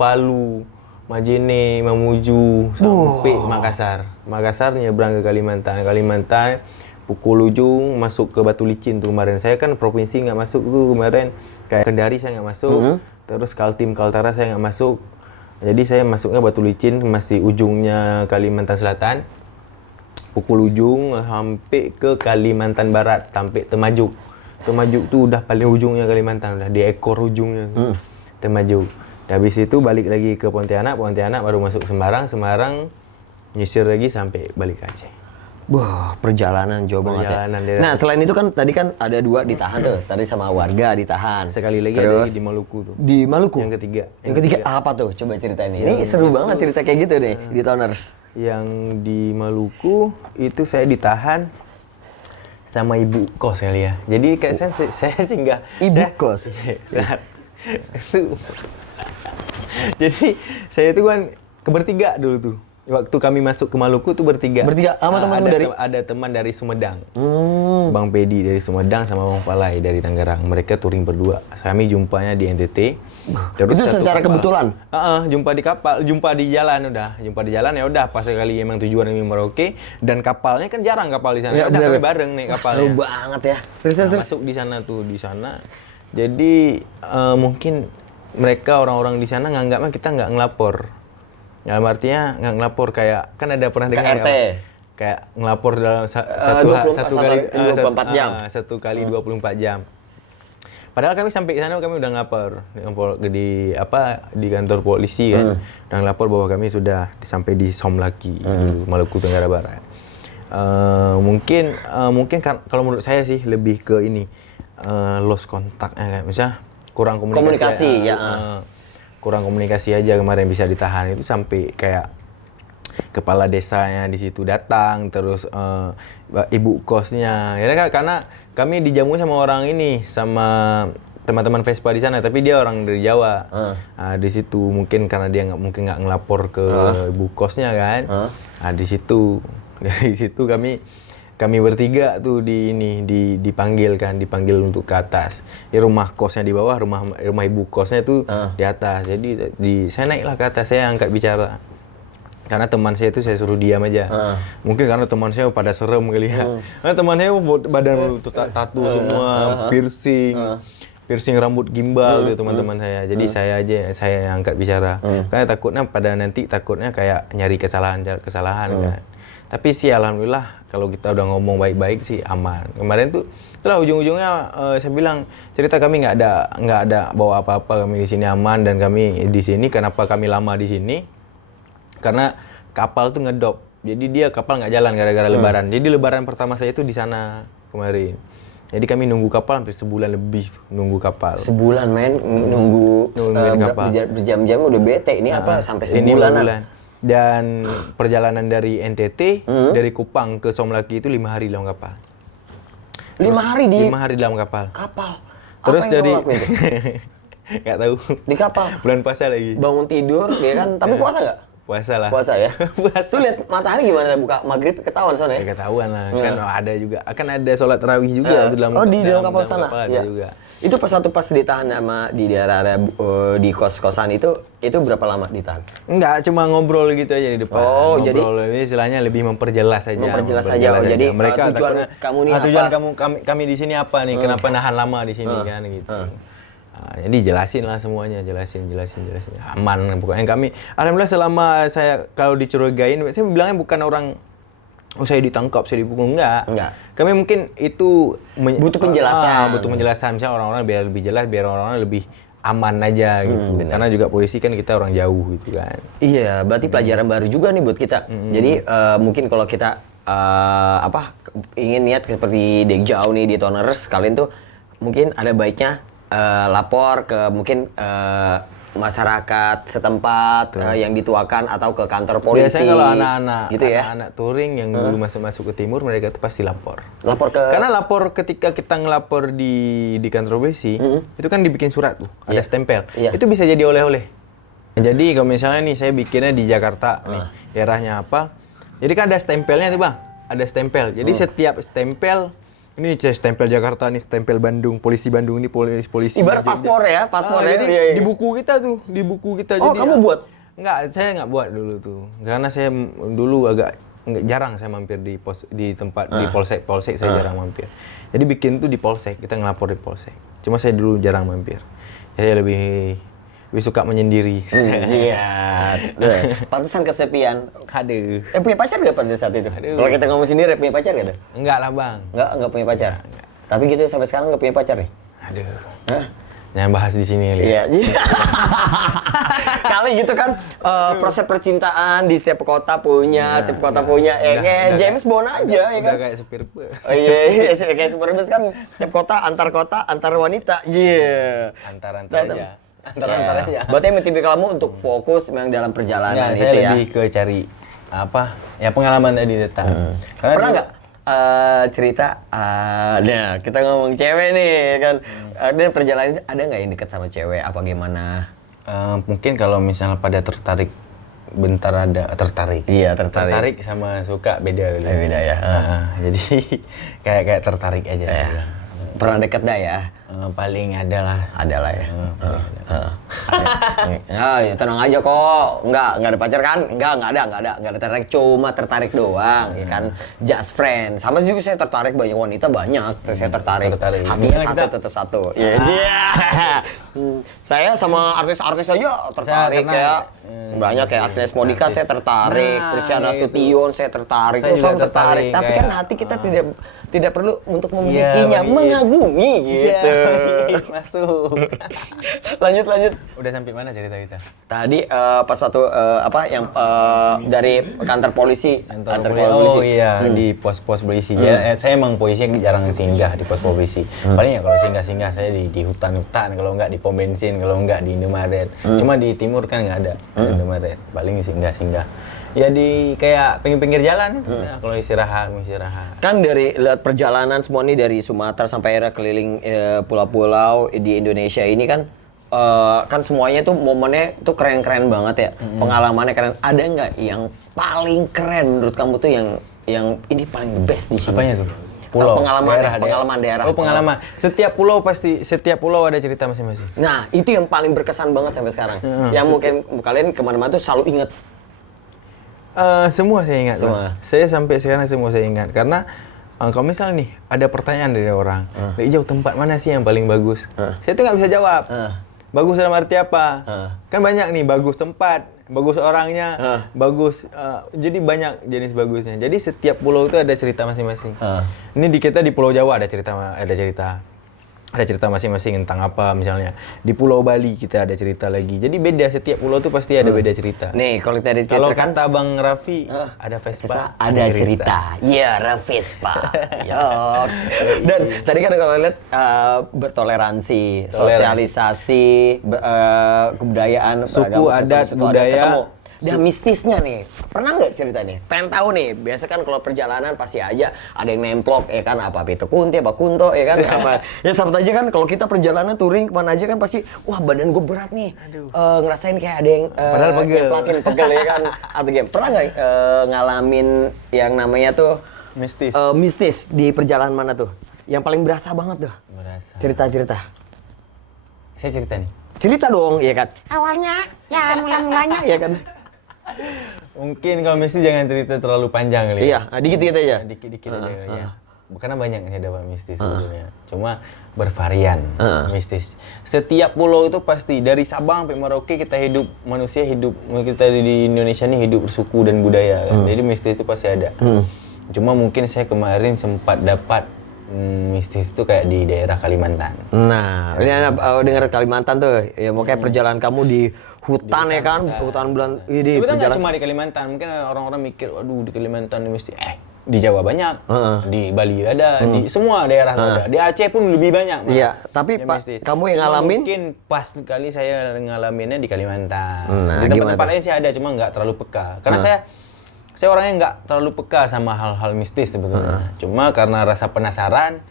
Palu, Majene, Mamuju sampai Makassar. Makassar nyebrang ke Kalimantan. Kalimantan pukul ujung masuk ke Batu Licin tuh kemarin. Saya kan provinsi nggak masuk tuh kemarin. Kayak Kendari saya nggak masuk. Terus Kaltim, Kaltara saya nggak masuk. Jadi saya masuknya Batu Licin, masih ujungnya Kalimantan Selatan. Pukul ujung sampai ke Kalimantan Barat, sampai Temajuk. Temajuk tuh udah paling ujungnya Kalimantan, udah di ekor ujungnya. Temajuk. Habis itu balik lagi ke Pontianak, Pontianak baru masuk Semarang, Semarang nyisir lagi sampai balik ke Aceh. Wah, perjalanan jauh banget ya. Perjalanan Nah, selain itu kan tadi kan ada 2 ditahan tuh. Tadi sama warga ditahan. Sekali lagi ada Terus lagi di Maluku tuh. di Maluku? Yang ketiga. Yang ketiga apa tuh? Coba ceritain ini. Ini seru banget cerita kayak gitu nih di Toners. Yang di Maluku itu saya ditahan sama ibu kos kali ya. Jadi kayak saya singgah. Ibu kos? Jadi saya itu kan bertiga dulu tuh. Waktu kami masuk ke Maluku tuh bertiga. Bertiga sama teman-teman dari? Ada teman dari Sumedang. Bang Pedi dari Sumedang sama Bang Palai dari Tangerang. Mereka touring berdua. Kami jumpanya di NTT. Terus Itu secara kebetulan? Jumpa di kapal, jumpa di jalan udah. Jumpa di jalan ya udah pas sekali emang tujuan kami Merauke dan kapalnya kan jarang kapal di sana. Ya udah kami bareng nih kapalnya. Seru banget ya. Terus. Masuk di sana tuh, di sana. Jadi mungkin mereka orang-orang di sana nganggapnya kita nggak ngelapor. Dalam artinya nggak ngelapor kayak kan ada pernah dengar KRT. kayak ngelapor dalam satu kali 24 jam. Padahal kami sampai ke sana kami udah ngelapor di kantor polisi kan. Udah ngelapor bahwa kami sudah sampai di Somlaki, Maluku Tenggara Barat. Mungkin kalau menurut saya sih lebih ke ini lost kontaknya kayak misalnya kurang komunikasi kurang komunikasi aja kemarin bisa ditahan itu sampai kayak kepala desanya di situ datang terus ibu kosnya ya kan karena kami dijamu sama orang ini sama teman-teman Vespa di sana tapi dia orang dari Jawa. Di situ mungkin karena dia nggak ngelapor ke ibu kosnya kan. Di situ dari situ kami bertiga tuh dipanggil untuk ke atas. Rumah kosnya di bawah, rumah ibu kosnya itu di atas. Jadi saya naiklah ke atas, saya angkat bicara. Karena teman saya itu saya suruh diam aja. Mungkin karena teman saya pada serem kali ya. Karena teman saya badan tattoo semua, piercing rambut gimbal gitu teman-teman saya. Jadi saya yang angkat bicara. Karena takutnya kayak nyari kesalahan kan. Tapi sih alhamdulillah kalau kita udah ngomong baik-baik sih aman. Kemarin tuh setelah ujung-ujungnya saya bilang cerita kami nggak ada bawa apa-apa, kami di sini aman dan kami di sini. Kenapa kami lama di sini? Karena kapal tuh ngedop. Jadi kapal nggak jalan gara-gara lebaran. Jadi lebaran pertama saya itu di sana kemarin. Jadi kami nunggu kapal hampir sebulan lebih nunggu kapal. Sebulan men nunggu kapal. berjam-jam udah bete. Ini apa sampai sebulan? Dan perjalanan dari NTT dari Kupang ke Somlaki itu 5 hari dalam kapal. 5 hari di 5 hari dalam kapal. Apa Terus yang dari lo lakuin tuh? nggak tahu. Di kapal. Bulan puasa lagi. Bangun tidur ya kan, tapi puasa nggak? Puasa lah. Puasa ya. Puasa. Tuh lihat matahari gimana buka maghrib ketahuan soalnya. Ya ketahuan lah. Kan ada juga. Akan ada sholat tarawih juga di dalam. Di dalam kapal sana. Ada Ya. juga. Itu pas ditahan sama di daerah di kos-kosan itu berapa lama ditahan? Enggak, cuma ngobrol gitu aja di depan. Oh, ngobrol, jadi istilahnya lebih memperjelas aja. Memperjelas aja. Oh, jadi mereka tujuan kamu nih apa? Tujuan kami di sini apa nih? Kenapa nahan lama di sini kan gitu. Jadi jelasin lah semuanya, jelasin. Aman pokoknya kami. Alhamdulillah selama saya kalau dicurigain, saya bilangnya bukan orang saya ditangkap, saya dipukul, enggak. Kami mungkin itu butuh penjelasan. Butuh penjelasan, misalnya orang-orang biar lebih jelas, biar orang-orang lebih aman aja gitu. Karena juga polisi kan kita orang jauh gitu kan. Iya, berarti pelajaran baru juga nih buat kita. Jadi mungkin kalau kita ingin niat seperti Degjau nih di Toners, kalian tuh mungkin ada baiknya lapor ke mungkin masyarakat setempat yang dituakan atau ke kantor polisi. Biasanya kalau anak-anak gitu ya. Anak touring yang dulu masuk ke timur mereka tuh pasti lapor. Karena lapor ketika kita ngelapor di kantor polisi itu kan dibikin surat tuh, ada stempel. Itu bisa jadi oleh-oleh. Jadi kalau misalnya nih saya bikinnya di Jakarta nih, daerahnya apa? Jadi kan ada stempelnya tuh Bang, ada stempel. Jadi setiap stempel Ini stempel Jakarta nih, stempel Bandung, polisi Bandung ini polisi. Ibarat paspor ya, paspor ya. Jadi Iya, iya. di buku kita tuh, di buku kita. Oh, jadi, kamu buat? Enggak, saya nggak buat dulu tuh. Karena saya dulu agak jarang saya mampir di tempat di polsek saya jarang mampir. Jadi bikin tuh di polsek, kita ngelapor di polsek. Cuma saya dulu jarang mampir. Saya lebih suka menyendiri. Iya. Pantesan kesepian. Aduh. Punya pacar gak pada saat itu? Kalau kita ngomong sendiri, punya pacar gak tuh? Enggak lah bang. Enggak punya pacar. Tapi gitu sampai sekarang nggak punya pacar nih? Aduh. Hah? Jangan bahas di sini Li. Iya. Kali gitu kan proses percintaan di setiap kota punya, setiap kota punya. Kayak James Bond aja ya kan. Udah kayak supir bus. Oh iya, kayak super bus kan tiap kota, antar wanita. Iya. Antar-antar aja. Antar-antar aja. Berarti emang tipikal kamu untuk fokus memang dalam perjalanan Enggak, itu saya ya. lebih ke cari apa? Ya pengalaman tadi tetap. Karena Pernah nggak cerita? Nah, kita ngomong cewek nih kan. Ada perjalanan itu ada nggak yang dekat sama cewek? Apa gimana? mungkin kalau misalnya pada tertarik bentar ada tertarik. Iya, tertarik. Tertarik sama suka beda. Beda ya. Jadi kayak tertarik aja. Ya. Pernah deket dah ya? Paling ada lah. Ada lah ya. Ya, tenang aja kok. Enggak ada pacar kan? Enggak ada tertarik, cuma tertarik doang, ya kan? Just friend. Sama juga saya tertarik banyak wanita banyak, saya tertarik. Hatinya satu tetap satu. Iya. Saya sama artis-artis aja tertarik ya. Banyak kayak Agnes Monica saya tertarik, Christiana Nasution saya tertarik, Saya itu juga sama tertarik. tertarik, Tapi kan kayak- hati kita tidak perlu untuk memilikinya, mengagumi gitu. Masuk. Lanjut. Udah sampai mana cerita kita? Tadi pas waktu dari kantor polisi. Oh iya, di pos-pos polisi. Ya, saya emang polisi jarang singgah di pos polisi. Paling ya kalau singgah-singgah saya di hutan-hutan, kalau nggak di pom bensin, kalau nggak di Indomaret. Cuma di timur kan nggak ada Indomaret. Paling singgah-singgah. Ya di kayak pinggir-pinggir jalan itu. Nah, kalau istirahat. Kan dari lihat perjalanan semua nih dari Sumatera sampai akhirnya keliling pulau-pulau di Indonesia ini kan kan semuanya tuh momennya tuh keren-keren banget ya. Pengalamannya keren. Ada nggak yang paling keren menurut kamu tuh yang ini paling the best di sini? Apanya tuh? Pengalaman daerah. Oh, pengalaman. Setiap pulau ada cerita masing-masing. Nah, itu yang paling berkesan banget sampai sekarang. Yang mungkin kalian kemana-mana tuh selalu inget. Semua saya ingat. Semua. Bang. Saya sampai sekarang semua saya ingat karena kalau misalnya nih ada pertanyaan dari orang, jauh tempat mana sih yang paling bagus? Saya tuh nggak bisa jawab. Bagus dalam arti apa? Kan banyak nih, bagus tempat, bagus orangnya, bagus. Jadi banyak jenis bagusnya. Jadi setiap pulau itu ada cerita masing-masing. Ini kita di Pulau Jawa ada cerita masing-masing tentang apa misalnya. Di Pulau Bali kita ada cerita lagi. Jadi beda, setiap pulau tuh pasti ada beda cerita. Nih, kalau kita Kalau diceritakan kata Bang Raffi, ada Vespa, ada cerita. Iya, Vespa. Yoks. Dan tadi kan kalau lihat bertoleransi, sosialisasi, kebudayaan, Suku, beragam, adat, ketemu, budaya. ketemu. Dan mistisnya nih, pernah nggak cerita nih? Pengen tahu nih, biasa kan kalau perjalanan pasti aja ada yang nemplok, ya kan, apa itu kunti, apa kunto, ya kan, apa. Ya sama aja kan, kalau kita perjalanan touring kemana aja kan pasti, wah badan gue berat nih, ngerasain kayak ada yang Padahal pegel ya kan, atau game. Pernah nggak ngalamin yang namanya tuh mistis. mistis di perjalanan mana tuh? Yang paling berasa banget tuh? Berasa. Cerita-cerita. Saya cerita nih. Cerita dong, ya kan? Awalnya, ya mula-mulanya, ya kan? Mungkin kalau mistis jangan cerita terlalu panjang kali. Iya, dikit-dikit aja. Dikit-dikit aja ya. Karena banyak saya dapat mistis sebetulnya. Cuma bervarian mistis. Setiap pulau itu pasti dari Sabang sampai Merauke kita kita di Indonesia ini hidup bersuku dan budaya kan. Jadi mistis itu pasti ada. Cuma mungkin saya kemarin sempat dapat mistis itu kayak di daerah Kalimantan. Nah, ini dengar Kalimantan tuh, ya makanya perjalanan kamu di hutan ya kan, hutan bulan ini Tapi perjalanan. nggak cuma di Kalimantan, mungkin orang-orang mikir, waduh di Kalimantan ini mesti, di Jawa banyak, di Bali ada, di semua daerah ada, di Aceh pun lebih banyak. Malah. Iya, tapi Ya, Pak, mistis. kamu yang Cuma ngalamin? Mungkin pas kali saya ngalaminnya di Kalimantan. Nah, Di tempat-tempat gimana lain sih ada, cuma nggak terlalu peka. Karena saya orangnya nggak terlalu peka sama hal-hal mistis sebetulnya. Cuma karena rasa penasaran,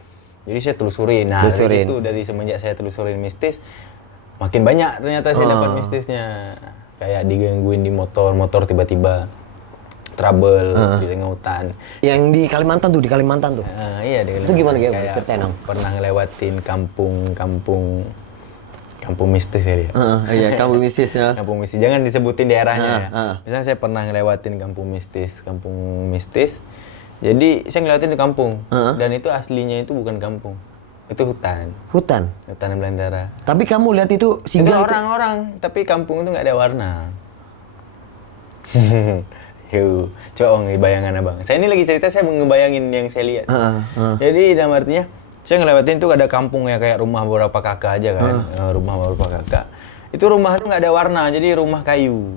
jadi saya telusurin. Nah, dari situ, dari semenjak saya telusurin mistis, makin banyak ternyata saya dapat mistisnya. Kayak digangguin di motor tiba-tiba trouble di tengah hutan. Yang di Kalimantan tuh, Iya di Itu gimana Kayak ceritain dong. pernah ngelewatin kampung mistis ya dia. Iya, kamu mistis ya. Kampung mistis, jangan disebutin daerahnya ya. Misalnya saya pernah ngelewatin kampung mistis. Jadi saya ngelewatin di kampung, dan itu aslinya itu bukan kampung, itu hutan belantara. Tapi kamu lihat itu Itu singgah orang-orang, tapi kampung itu nggak ada warna. Yuh, coba bayangan abang. Saya ini lagi cerita, saya ngebayangin yang saya lihat. Jadi dalam artinya, saya ngelewatin tuh ada kampung ya kayak rumah beberapa kakak aja kan, rumah beberapa kakak. Itu rumah tuh nggak ada warna, jadi rumah kayu,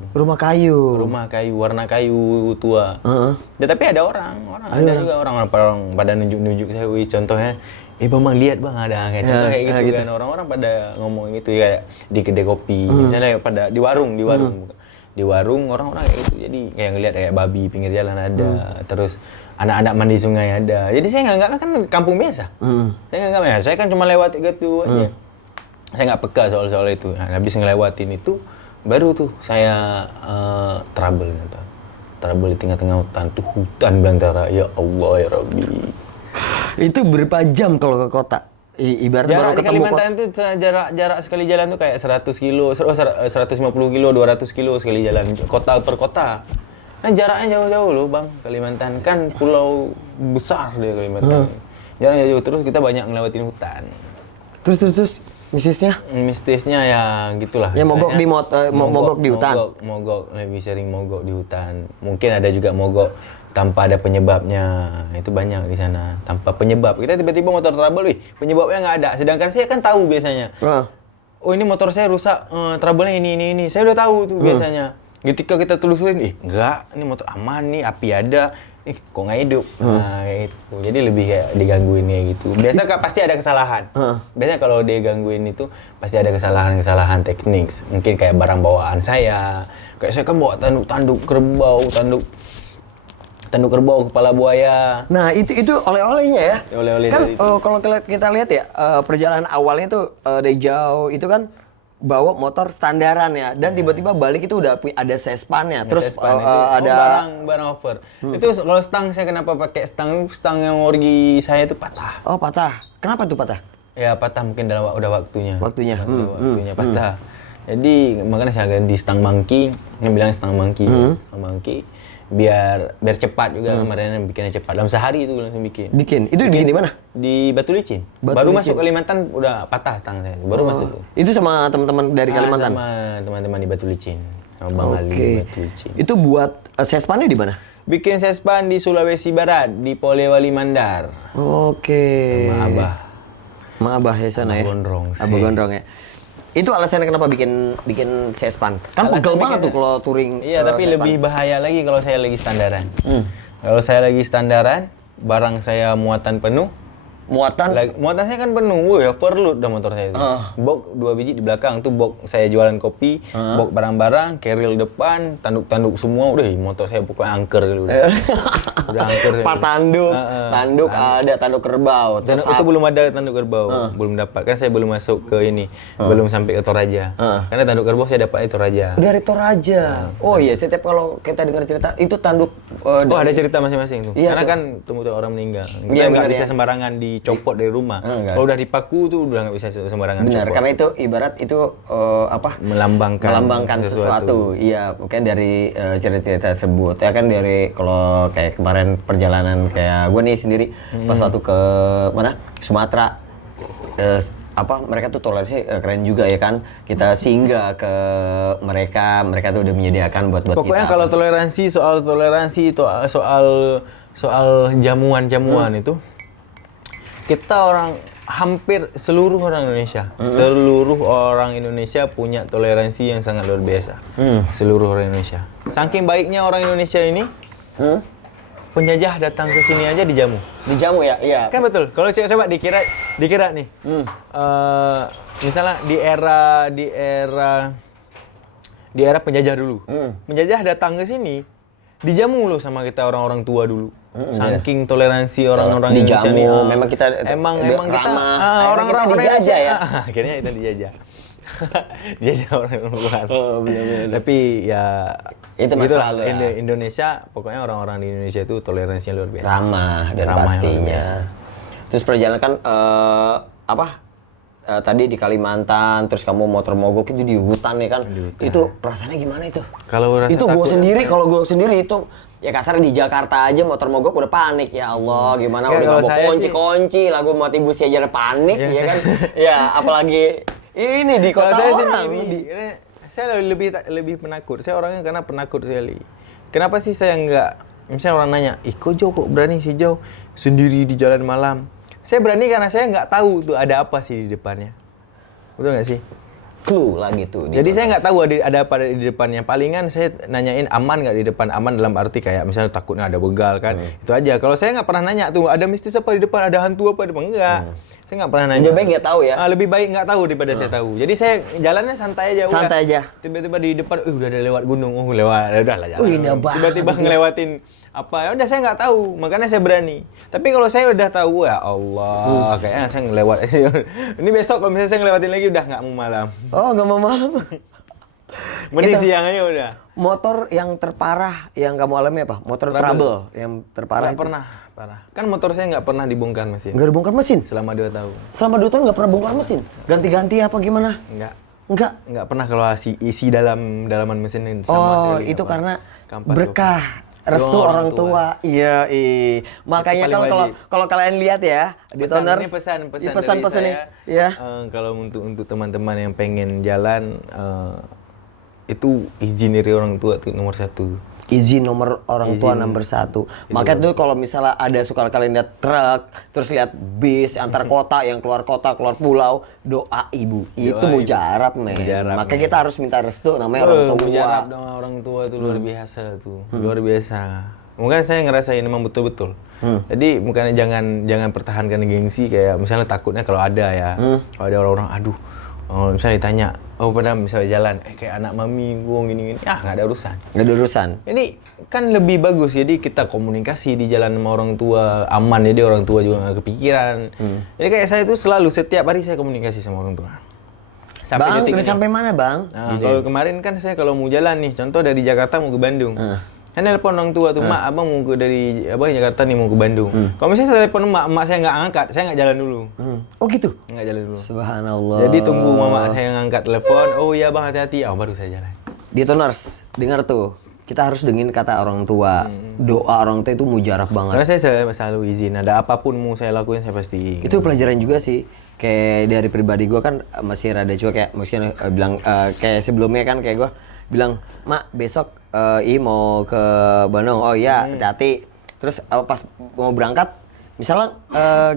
warna kayu tua. Ya, tapi ada orang ada juga orang pada nunjuk saya, wih contohnya, bang lihat bang ada kayak contoh kayak gitu kan, orang-orang pada ngomong gitu ya, di kedai kopi, misalnya pada di warung orang-orang kayak gitu, jadi kayak ngelihat kayak babi pinggir jalan ada, terus anak-anak mandi sungai ada. Jadi saya nganggapnya kan kampung biasa. Saya nganggapnya, saya kan cuma lewat gitu aja. Saya nggak peka soal itu. Nah, habis ngelewatin itu, baru tuh saya trouble di tengah-tengah hutan. Tuh hutan belantara, ya Allah ya Rabbi. Itu berapa jam kalau ke kota? Ibaratnya Jarak baru di ketemu Kalimantan tuh jarak sekali jalan tuh kayak 100 kilo, 150 kilo, 200 kilo sekali jalan, kota per kota. Nah jaraknya jauh-jauh loh bang, Kalimantan kan pulau besar dia Kalimantan. Jaraknya jauh, terus kita banyak ngelewatin hutan. Terus Mistisnya ya gitulah. Ya mogok di hutan. Mogok, lebih sering mogok di hutan. Mungkin ada juga mogok tanpa ada penyebabnya, itu banyak di sana. Tanpa penyebab, kita tiba-tiba motor trouble, penyebabnya nggak ada. Sedangkan saya kan tahu biasanya. Oh ini motor saya rusak, trouble-nya ini. Saya udah tahu tuh biasanya. Ketika kita telusurin, enggak, ini motor aman nih, api ada. Kok nggak hidup? Nah kayak gitu. Jadi lebih kayak digangguin kayak gitu. Biasa pasti ada kesalahan. Biasanya kalau digangguin itu pasti ada kesalahan teknik. Mungkin kayak barang bawaan saya. Kayak saya kan bawa tanduk kerbau, tanduk kerbau, kepala buaya. Nah itu oleh-olehnya ya. Oleh-oleh Kan dari itu. kalau kita lihat ya, perjalanan awalnya tuh dari jauh itu kan bawa motor standaran ya, dan tiba-tiba balik itu udah ada sespannya, terus ada barang over. Itu kalau stang, saya kenapa pakai stang yang orgi saya itu patah. Oh patah, kenapa tuh patah? Ya patah mungkin udah waktunya. Waktunya Patah. Jadi makanya saya ganti stang monkey, ngambil stang monkey, biar cepat juga, kemarin bikinnya cepat. Dalam sehari itu langsung bikin. Itu bikin di mana? Di Batu Licin. Baru masuk Kalimantan udah patah stang saya. Baru masuk tuh. Itu sama teman-teman dari Kalimantan? Sama teman-teman di Batu Licin. Sama Bang Ali di Batu Licin. Itu buat sespannya di mana? Bikin sespan di Sulawesi Barat, di Polewali Mandar. Sama Abah ya sana ya? Abah Gondrong ya? Itu alasannya kenapa bikin sespan? Kan pegel banget tuh kalau touring. Iya, tapi sespan. lebih bahaya lagi kalau saya lagi standaran. Kalau saya lagi standaran, barang saya muatan penuh. Muatan saya kan penuh, overload dah motor saya itu. Box 2 biji di belakang tuh, box saya jualan kopi, box barang-barang, carrier depan, tanduk semua, udah motor saya pokoknya angker gitu. Udah angker. Pak tanduk ada tanduk kerbau. Terus itu belum ada tanduk kerbau, belum dapat. Kan saya belum masuk ke ini, belum sampai ke Toraja. Karena tanduk kerbau saya dapat di Toraja. Dari Toraja. Oh iya, setiap kalau kita dengar cerita itu tanduk. Ada cerita masing-masing tuh. Iya, karena kan temu orang meninggal. Iya, nggak bisa sembarangan dicopot dari rumah. Kalau udah dipaku tuh udah nggak bisa sembarangan. Benar, copot. karena itu ibarat itu melambangkan sesuatu. Iya, mungkin dari cerita-cerita tersebut. Ya kan dari kalau kayak kemarin perjalanan kayak gue nih sendiri pas waktu ke mana? Sumatera. Mereka tuh toleransi keren juga ya kan, kita singgah ke mereka tuh udah menyediakan buat pokoknya kita. kalau toleransi soal jamuan itu kita hampir seluruh orang Indonesia punya toleransi yang sangat luar biasa. Seluruh orang Indonesia, saking baiknya orang Indonesia ini, penjajah datang ke sini aja dijamu ya, iya kan, betul. Kalau coba dikira nih, misalnya di era penjajah dulu, penjajah datang ke sini dijamu loh sama kita orang-orang tua dulu. Saking toleransi orang-orang Indonesia nih, memang kita emang kita orang dijajah ya. Akhirnya itu dijajah. Dia orang luar. Oh, benar-benar. Tapi ya Itu masa gitulah. lalu ya. Indonesia, pokoknya orang-orang di Indonesia itu toleransinya luar biasa. Ramah dan Ramah yang luar pastinya. biasa. Terus perjalanan kan tadi di Kalimantan, terus kamu motor mogok itu di hutan ya kan? Itu perasaannya gimana itu? Kalau rasa Itu gue takut, sendiri, kalau gue sendiri itu ya kasar di Jakarta aja motor mogok udah panik, ya Allah gimana Ya, udah kalau nggak bawa saya kunci lah gue mati busi aja udah panik ya kan? Ya apalagi ini di Kalau kota saya orang. sendiri, saya lebih penakut. Saya orangnya karena penakut sekali. Kenapa sih saya nggak, misalnya orang nanya, kok Jo kok berani sih Jo sendiri di jalan malam? Saya berani karena saya nggak tahu tuh ada apa sih di depannya. Betul nggak sih? Clue lah gitu. Jadi saya nggak tahu ada apa di depannya. Palingan saya nanyain aman nggak di depan. Aman dalam arti kayak misalnya takutnya ada begal kan. Itu aja. Kalau saya nggak pernah nanya tuh ada mistis apa di depan, ada hantu apa di depan. Enggak. Saya nggak pernah nanya. Lebih baik nggak tahu ya. Lebih baik nggak tahu daripada saya tahu. Jadi saya jalannya santai aja. Santai aja. Tiba-tiba di depan, udah ada lewat gunung. Oh lewat, udah lah jalan. Indah banget Tiba-tiba itu. ngelewatin apa? Ya udah saya nggak tahu. Makanya saya berani. Tapi kalau saya udah tahu, ya Allah, kayaknya saya ngelewat. Ini besok kalau misalnya saya ngelewatin lagi udah nggak mau malam. Oh nggak mau malam. Mending Itu. siang aja udah. Motor yang terparah yang kamu alami apa? Motor trouble yang terparah Nggak itu? pernah, parah. Kan motor saya nggak pernah dibongkar mesin. Nggak ada bongkar mesin? Selama 2 tahun. Selama 2 tahun nggak pernah bongkar mesin? Ganti-ganti apa gimana? Enggak? Nggak pernah kalau isi dalaman mesin ini sama Oh, sekali itu nggak karena pernah. Kampas berkah restu Doa orang tua. Iya, makanya paling kalau wajib. kalau kalian lihat ya di toners, Ini pesan di dari pesan-pesan nih. saya. Ya. Kalau untuk teman-teman yang pengen jalan, itu izin dari orang tua tuh nomor 1. Izin nomor orang tua nomor 1. Makanya tuh kalau misalnya ada suka kalian lihat truk, terus lihat bis antar kota yang keluar kota, keluar pulau, doa ibu. Itu mujarab, men. Makanya kita harus minta restu namanya orang tua. Mujarab dong orang tua tuh luar biasa tuh, luar biasa. Mungkin saya ngerasain memang betul-betul. Jadi bukannya jangan pertahankan gengsi kayak misalnya takutnya kalau ada ya, kalau ada orang-orang aduh, misalnya ditanya, pada misalnya jalan, kayak anak mami gua gini-gini, nggak ada urusan. Nggak ada urusan. Ini kan lebih bagus, jadi kita komunikasi di jalan sama orang tua, aman, jadi orang tua juga nggak kepikiran. Jadi kayak saya itu selalu, setiap hari saya komunikasi sama orang tua. Bang, detik udah ini. sampai mana bang? Nah, kalau kemarin kan saya kalau mau jalan nih, contoh dari Jakarta mau ke Bandung. Kan telepon orang tua tuh, mak abang mau ke dari Jakarta nih mau ke Bandung. Kalau misalnya saya telepon emak saya nggak angkat, saya nggak jalan dulu. Oh gitu? Nggak jalan dulu. Subhanallah. Jadi tunggu mama saya ngangkat telepon, oh iya bang hati-hati, baru saya jalan. Di toners, dengar tuh. Kita harus dengerin kata orang tua. Doa orang tua itu mujarab banget. Karena saya selalu izin, ada apapun mau saya lakuin saya pasti. Itu pelajaran juga sih. Kayak dari pribadi gue kan masih rada juga kayak mungkin bilang kayak sebelumnya kan kayak gue bilang, mak besok mau ke Bandung. Oh iya, hati-hati. Terus pas mau berangkat, misalnya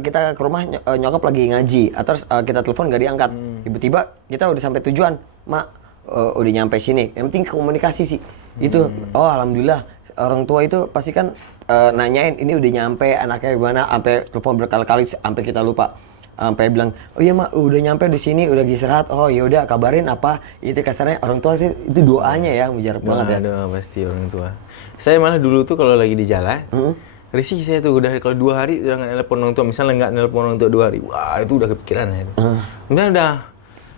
kita ke rumah nyokap lagi ngaji, atau kita telepon gak diangkat. Tiba-tiba kita udah sampai tujuan, mak udah nyampe sini. Yang penting komunikasi sih. Itu, oh alhamdulillah orang tua itu pasti kan nanyain ini udah nyampe anaknya gimana, sampai telepon berkali-kali sampai kita lupa. Sampai bilang, oh iya mak udah nyampe di sini, udah istirahat. Oh ya udah kabarin apa. Itu kasarnya orang tua sih, itu doanya ya mujarab banget ya. Doa pasti orang tua. Saya malah dulu tuh kalau lagi di jalan, risih saya tuh udah kalau 2 hari udah nggak nelpon orang tua. Misalnya nggak nelpon orang tua 2 hari, wah itu udah kepikiran ya. Kemudian udah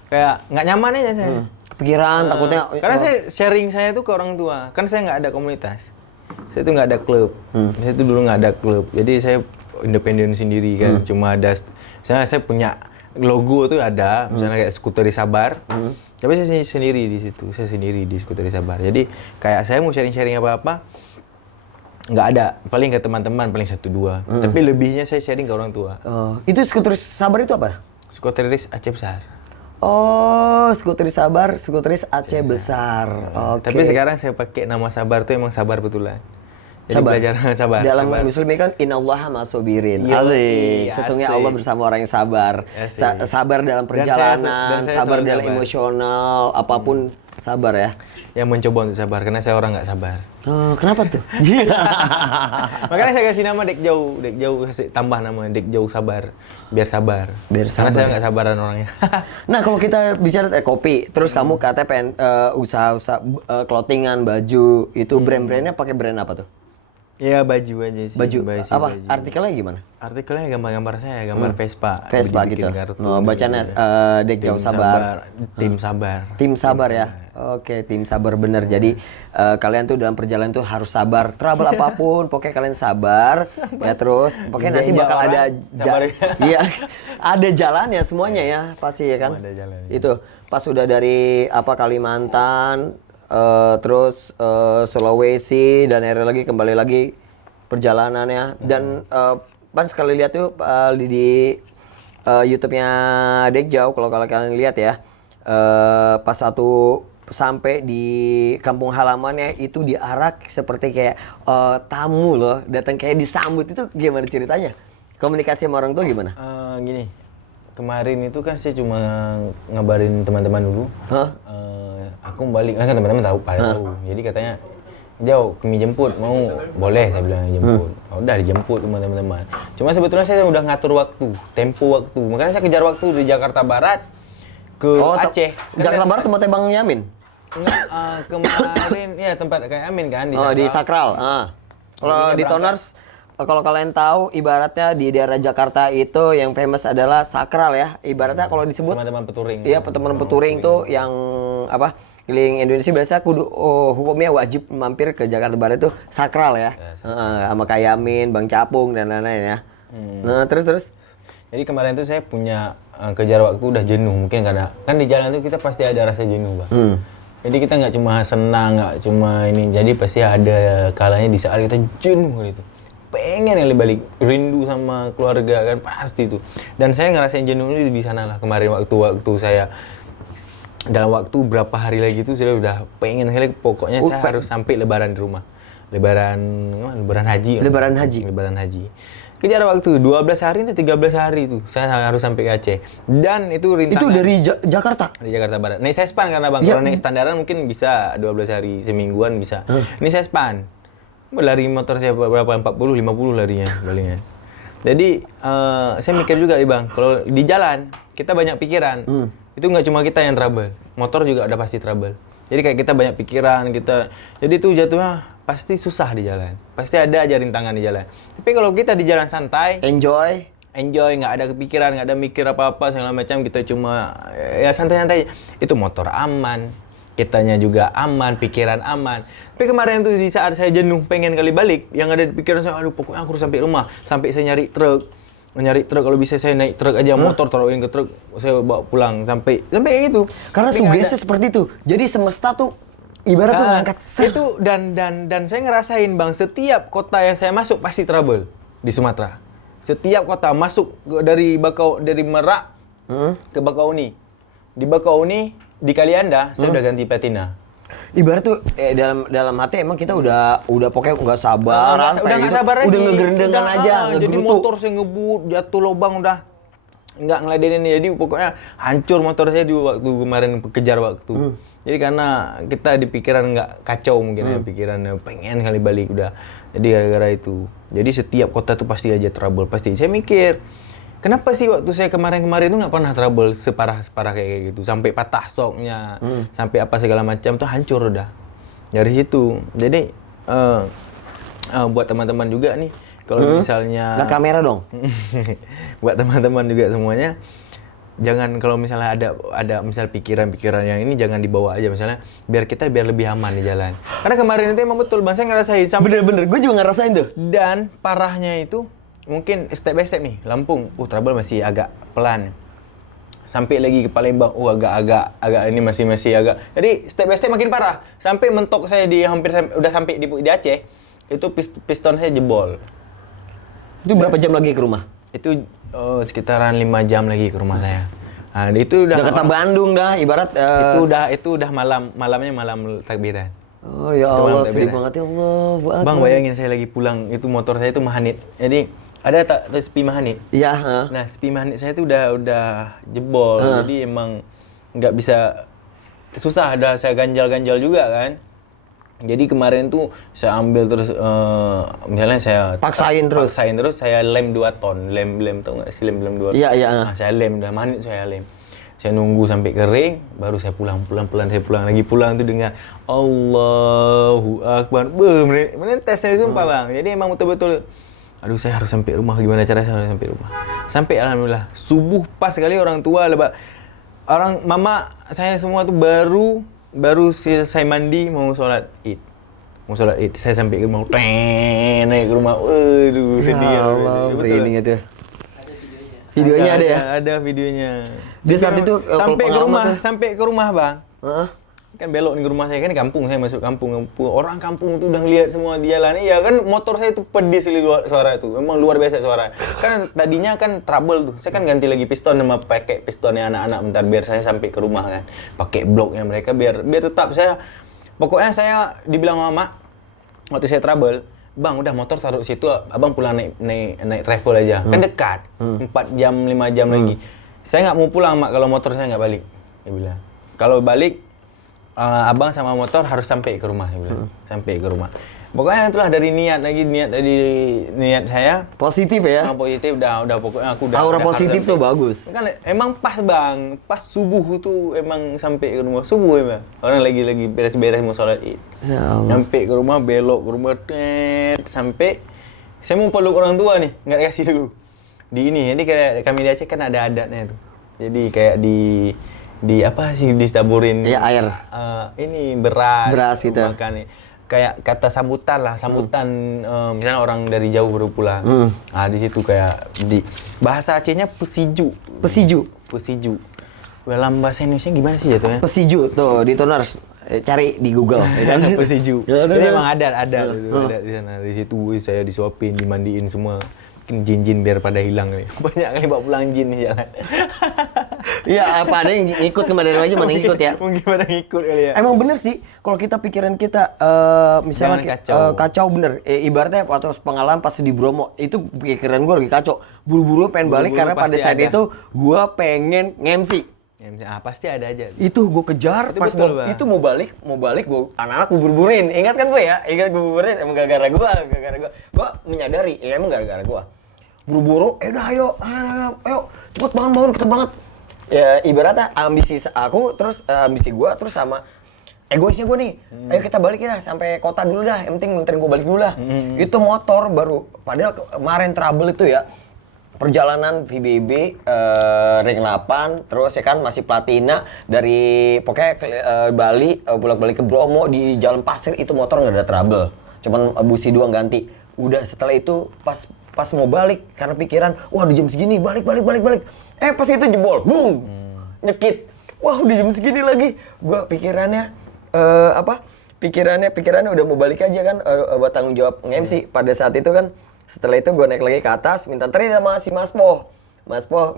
kayak nggak nyaman aja saya. Kepikiran, takutnya. Karena saya sharing saya tuh ke orang tua. Kan saya nggak ada komunitas. Saya tuh nggak ada klub. Saya tuh dulu nggak ada klub. Jadi saya independen sendiri kan. Cuma ada, misalnya saya punya logo tuh ada. Misalnya kayak Skuteri Sabar. Tapi saya sendiri di situ. Saya sendiri di Skuteri Sabar. Jadi kayak saya mau sharing-sharing apa-apa, nggak ada. Paling ke teman-teman, paling 1-2. Tapi lebihnya saya sharing ke orang tua. Itu skuteris sabar itu apa? Skuteris Aceh Besar. Oh, skuteris sabar, skuteris Aceh Besar. Oke. Tapi sekarang saya pakai nama Sabar tuh emang sabar betulan. Jadi Sabar. belajar sabar. Dalam sabar. Muslim kan innallaha ma'asobirin. Yoi, Sesungguhnya asik. Allah bersama orang yang sabar. Asik. Sabar dalam Dan perjalanan, saya sabar selalu dalam sabar. emosional, apapun sabar ya. Yang mencoba untuk sabar, karena saya orang nggak sabar. Kenapa tuh? Makanya saya kasih nama Dek Jauh kasih tambah nama Dek Jauh Sabar, biar sabar. Biar Karena sabar. saya nggak sabaran orangnya. Nah, kalau kita bicara kopi, terus kamu katanya pengen usaha-usaha clothingan, baju, itu brand-brandnya pakai brand apa tuh? Ya baju aja sih. Baju apa? Baju. Artikelnya gimana? Artikelnya gambar-gambar saya, gambar Vespa. Vespa Dibikin gitu. kartun Oh, bacanya gitu. Degjau Sabar. Tim Sabar. Tim sabar ya. Oke, tim sabar bener. Jadi kalian tuh dalam perjalanan tuh harus sabar. Trouble apapun, pokoknya kalian sabar. Ya terus, pokoknya nanti bakal ada sabar. iya, ada jalan ya semuanya ya, pasti ya kan. Ada jalan, ya. Itu pas sudah dari Kalimantan, terus Sulawesi dan akhirnya lagi kembali lagi perjalanannya dan Pan sekali lihat tuh di YouTube-nya Degjau kalau kalian lihat ya pas sampai di kampung halamannya itu diarak seperti kayak tamu loh datang kayak disambut itu gimana ceritanya? Komunikasi sama orang tua gimana? Gini, kemarin itu kan saya cuma ngabarin teman-teman dulu. Hah? Aku balik, kan teman-teman tahu, pada tahu. Jadi katanya, Jauh, kami jemput, mau? Boleh, saya bilang jemput. Udah dijemput sama teman-teman. Cuma sebetulnya saya udah ngatur waktu, tempo waktu. Makanya saya kejar waktu dari Jakarta Barat ke Aceh. Jakarta Barat tempatnya Bang Yamin? Enggak, kemarin ya tempat kayak Amin kan di Di Sakral. Kalau di Toners, kalau kalian tahu ibaratnya di daerah Jakarta itu yang famous adalah Sakral ya. Ibaratnya kalau disebut teman-teman peturing. iya, teman peturing tuh yang keliling Indonesia biasa kudu hukumnya wajib mampir ke Jakarta Barat itu sakral ya. Sama kayak Yamin, Bang Capung dan lain-lain ya. Nah, terus. Jadi kemarin tuh saya punya kejar waktu udah jenuh mungkin karena kan di jalan tuh kita pasti ada rasa jenuh, Bang. Jadi kita nggak cuma senang, nggak cuma ini. Jadi pasti ada kalanya di saat kita jenuh gitu. Pengen yang balik, rindu sama keluarga kan pasti tuh. Dan saya ngerasain jenuh ini di sana lah kemarin waktu saya dalam waktu berapa hari lagi tuh saya udah pengen sekali pokoknya saya harus sampai lebaran di rumah. Lebaran haji. Lebaran haji. Lebaran haji. Kejar waktu 12 hari atau 13 hari itu saya harus sampai ke Aceh. Dan itu rintangan. Itu dari Jakarta? Dari Jakarta Barat. Naik Sespan karena Bang, kalau naik standaran mungkin bisa 12 hari semingguan bisa. Ini Sespan. Lari motor saya berapa? 40, 50 larinya baliknya. Jadi saya mikir juga nih Bang, kalau di jalan kita banyak pikiran. Itu nggak cuma kita yang trouble, motor juga ada pasti trouble. Jadi kayak kita banyak pikiran, jadi itu jatuhnya pasti susah di jalan. Pasti ada aja rintangan di jalan. Tapi kalau kita di jalan santai, enjoy, nggak ada kepikiran, nggak ada mikir apa-apa segala macam, kita cuma ya santai-santai. Itu motor aman, kitanya juga aman, pikiran aman. Tapi kemarin tuh di saat saya jenuh, pengen kali balik, yang ada di pikiran saya, aduh pokoknya aku harus sampai rumah, sampai saya nyari truk kalau bisa saya naik truk aja, motor taruhin ke truk, saya bawa pulang sampai kayak gitu. Karena sugesti seperti itu. Jadi semesta tuh ibarat tuh ngangkat itu dan saya ngerasain Bang, setiap kota yang saya masuk pasti trouble di Sumatera. Setiap kota masuk dari Merak ke Bakauni. Di Bakauni di Kalianda saya udah ganti patina. Ibarat tuh dalam hati emang kita udah pokoknya nggak sabar, udah nggak sabar lagi, udah ngegerendengan aja, jadi motor saya ngebut jatuh lubang udah nggak ngeladenin, jadi pokoknya hancur motor saya di waktu kemarin kejar waktu. Jadi karena kita di pikiran nggak kacau mungkin ya, pikiran pengen kali balik udah, jadi gara-gara itu. Jadi setiap kota tuh pasti aja trouble, pasti. Saya mikir kenapa sih waktu saya kemarin-kemarin itu nggak pernah trouble separah kayak gitu, sampai patah soknya, sampai apa segala macam tuh hancur udah dari situ. Jadi buat teman-teman juga nih, kalau misalnya nggak kamera dong, buat teman-teman juga semuanya, jangan kalau misalnya ada misal pikiran-pikiran yang ini jangan dibawa aja misalnya, biar lebih aman di jalan. Karena kemarin itu emang betul, Bang, saya ngerasain. Bener-bener, gue juga ngerasain tuh. Dan parahnya itu mungkin step by step nih, Lampung, trouble masih agak pelan. Sampai lagi ke Palembang, agak ini masih agak. Jadi step by step makin parah. Sampai mentok saya udah sampai di Aceh, itu piston saya jebol. Itu berapa jam lagi ke rumah? Itu sekitaran 5 jam lagi ke rumah saya. Nah, itu udah Jakarta Bandung dah, ibarat itu udah malamnya malam takbiran. Oh ya Allah, sedih banget ya Allah. Bang, bayangin saya lagi pulang, itu motor saya itu Mahanit. Jadi ada spi Mahanit. Iya. Nah, spi Mahanit saya itu udah jebol. Jadi emang nggak bisa, susah. Ada saya ganjal juga kan. Jadi kemarin tuh saya ambil terus, misalnya saya paksain terus saya lem 2 ton. Lem tuh nggak sih, lem 2 ton. Iya. Nah, saya lem, udah Mahanit saya lem. Saya nunggu sampai kering, baru saya pulang. Pelan-pelan saya pulang lagi. Pulang tuh dengan Allahu Akbar. Menetes saya sumpah bang. Jadi emang betul-betul, aduh saya harus sampai rumah. Gimana cara saya harus sampai rumah? Sampai alhamdulillah. Subuh pas sekali orang tua, orang mama saya semua tuh baru selesai mandi mau sholat id. Saya sampai ke rumah, naik ke rumah. Waduh, sedih. Ya Allah, betul. merinding itu. Videonya ada ya? Ada videonya. Dia saat itu sampai ke rumah bang. Heeh. Kan belok nih ke rumah saya, kan kampung, saya masuk kampung. Orang kampung itu udah ngeliat semua di jalan. Iya kan, motor saya itu pedis suara itu. Memang luar biasa suara. Kan tadinya kan trouble tuh. Saya kan ganti lagi piston sama pakai pistonnya anak-anak bentar biar saya sampai ke rumah kan. Pakai bloknya mereka biar tetap saya. Pokoknya saya dibilang mama waktu saya trouble, bang udah motor taruh situ, abang pulang naik travel aja. Kan dekat, 4 jam 5 jam lagi. Saya nggak mau pulang mak kalau motor saya nggak balik. Dia bilang, kalau balik abang sama motor harus sampai ke rumah. Dia bilang, sampai ke rumah. Pokoknya itulah dari niat saya. Positif ya? Positif, udah pokoknya aku udah. Aura udah positif tuh bagus. Kan emang pas bang, pas subuh tuh emang sampai ke rumah subuh emang. Orang lagi beres-beres mau sholat id. Ya Allah. Sampai ke rumah, belok ke rumah, sampai saya mau peluk orang tua nih, nggak dikasih dulu. Jadi kayak kami di Aceh kan ada adatnya tuh. Jadi kayak di apa sih ditaburin? Ya air. Ini beras gitu. Makan kayak kata sambutan, misalnya orang dari jauh baru pulang. Nah di situ kayak di bahasa Acehnya pesiju. Dalam bahasa Indonesia gimana sih jatuhnya? Pesiju tuh di Toners. Cari di Google. Ya kan? Pesiju. Ya, Jadi emang ada di sana. Di situ saya disuapin, dimandiin semua. Mungkin jin-jin biar pada hilang nih. Banyak kali bawa pulang jin nih jalan. Iya, apa ada yang ngikut kemana aja mana ngikut ya? Mungkin pada ngikut kali ya. Emang bener sih, kalau pikiran kita misalnya kacau bener. Ibaratnya waktu pengalaman pas di Bromo, itu pikiran gue lagi kacau. Buru-buru pengen balik karena pada saat itu gue pengen nge-MC. Pasti ada aja. Itu gue kejar, itu pas betul, itu mau balik gue anak-anak gue buru-buruin. Ingat kan gue ya? Ingat gue buru-buruin emang gara-gara gue. Gue menyadari, ya emang gara-gara gue. Buru-buru, udah ayo, cepet bangun kita banget. Ya ibaratnya ambisi aku terus ambisi gue terus sama egoisnya gue nih. Ayo kita balik ya sampai kota dulu dah. Yang penting nganterin gue balik dulu dah. Itu motor baru. Padahal kemarin trouble itu ya. Perjalanan VBB ring 8 terus ya kan masih platina dari pokoknya Bali bolak-balik ke Bromo di jalan pasir itu motor nggak ada trouble. Cuman busi doang ganti. Udah setelah itu pas mau balik karena pikiran wah udah jam segini balik. Pas itu jebol, bung, nyekit. Wah udah jam segini lagi. Gua pikirannya pikirannya udah mau balik aja kan buat tanggung jawab nge-MC. Pada saat itu kan setelah itu gue naik lagi ke atas minta anterin sama si Mas Po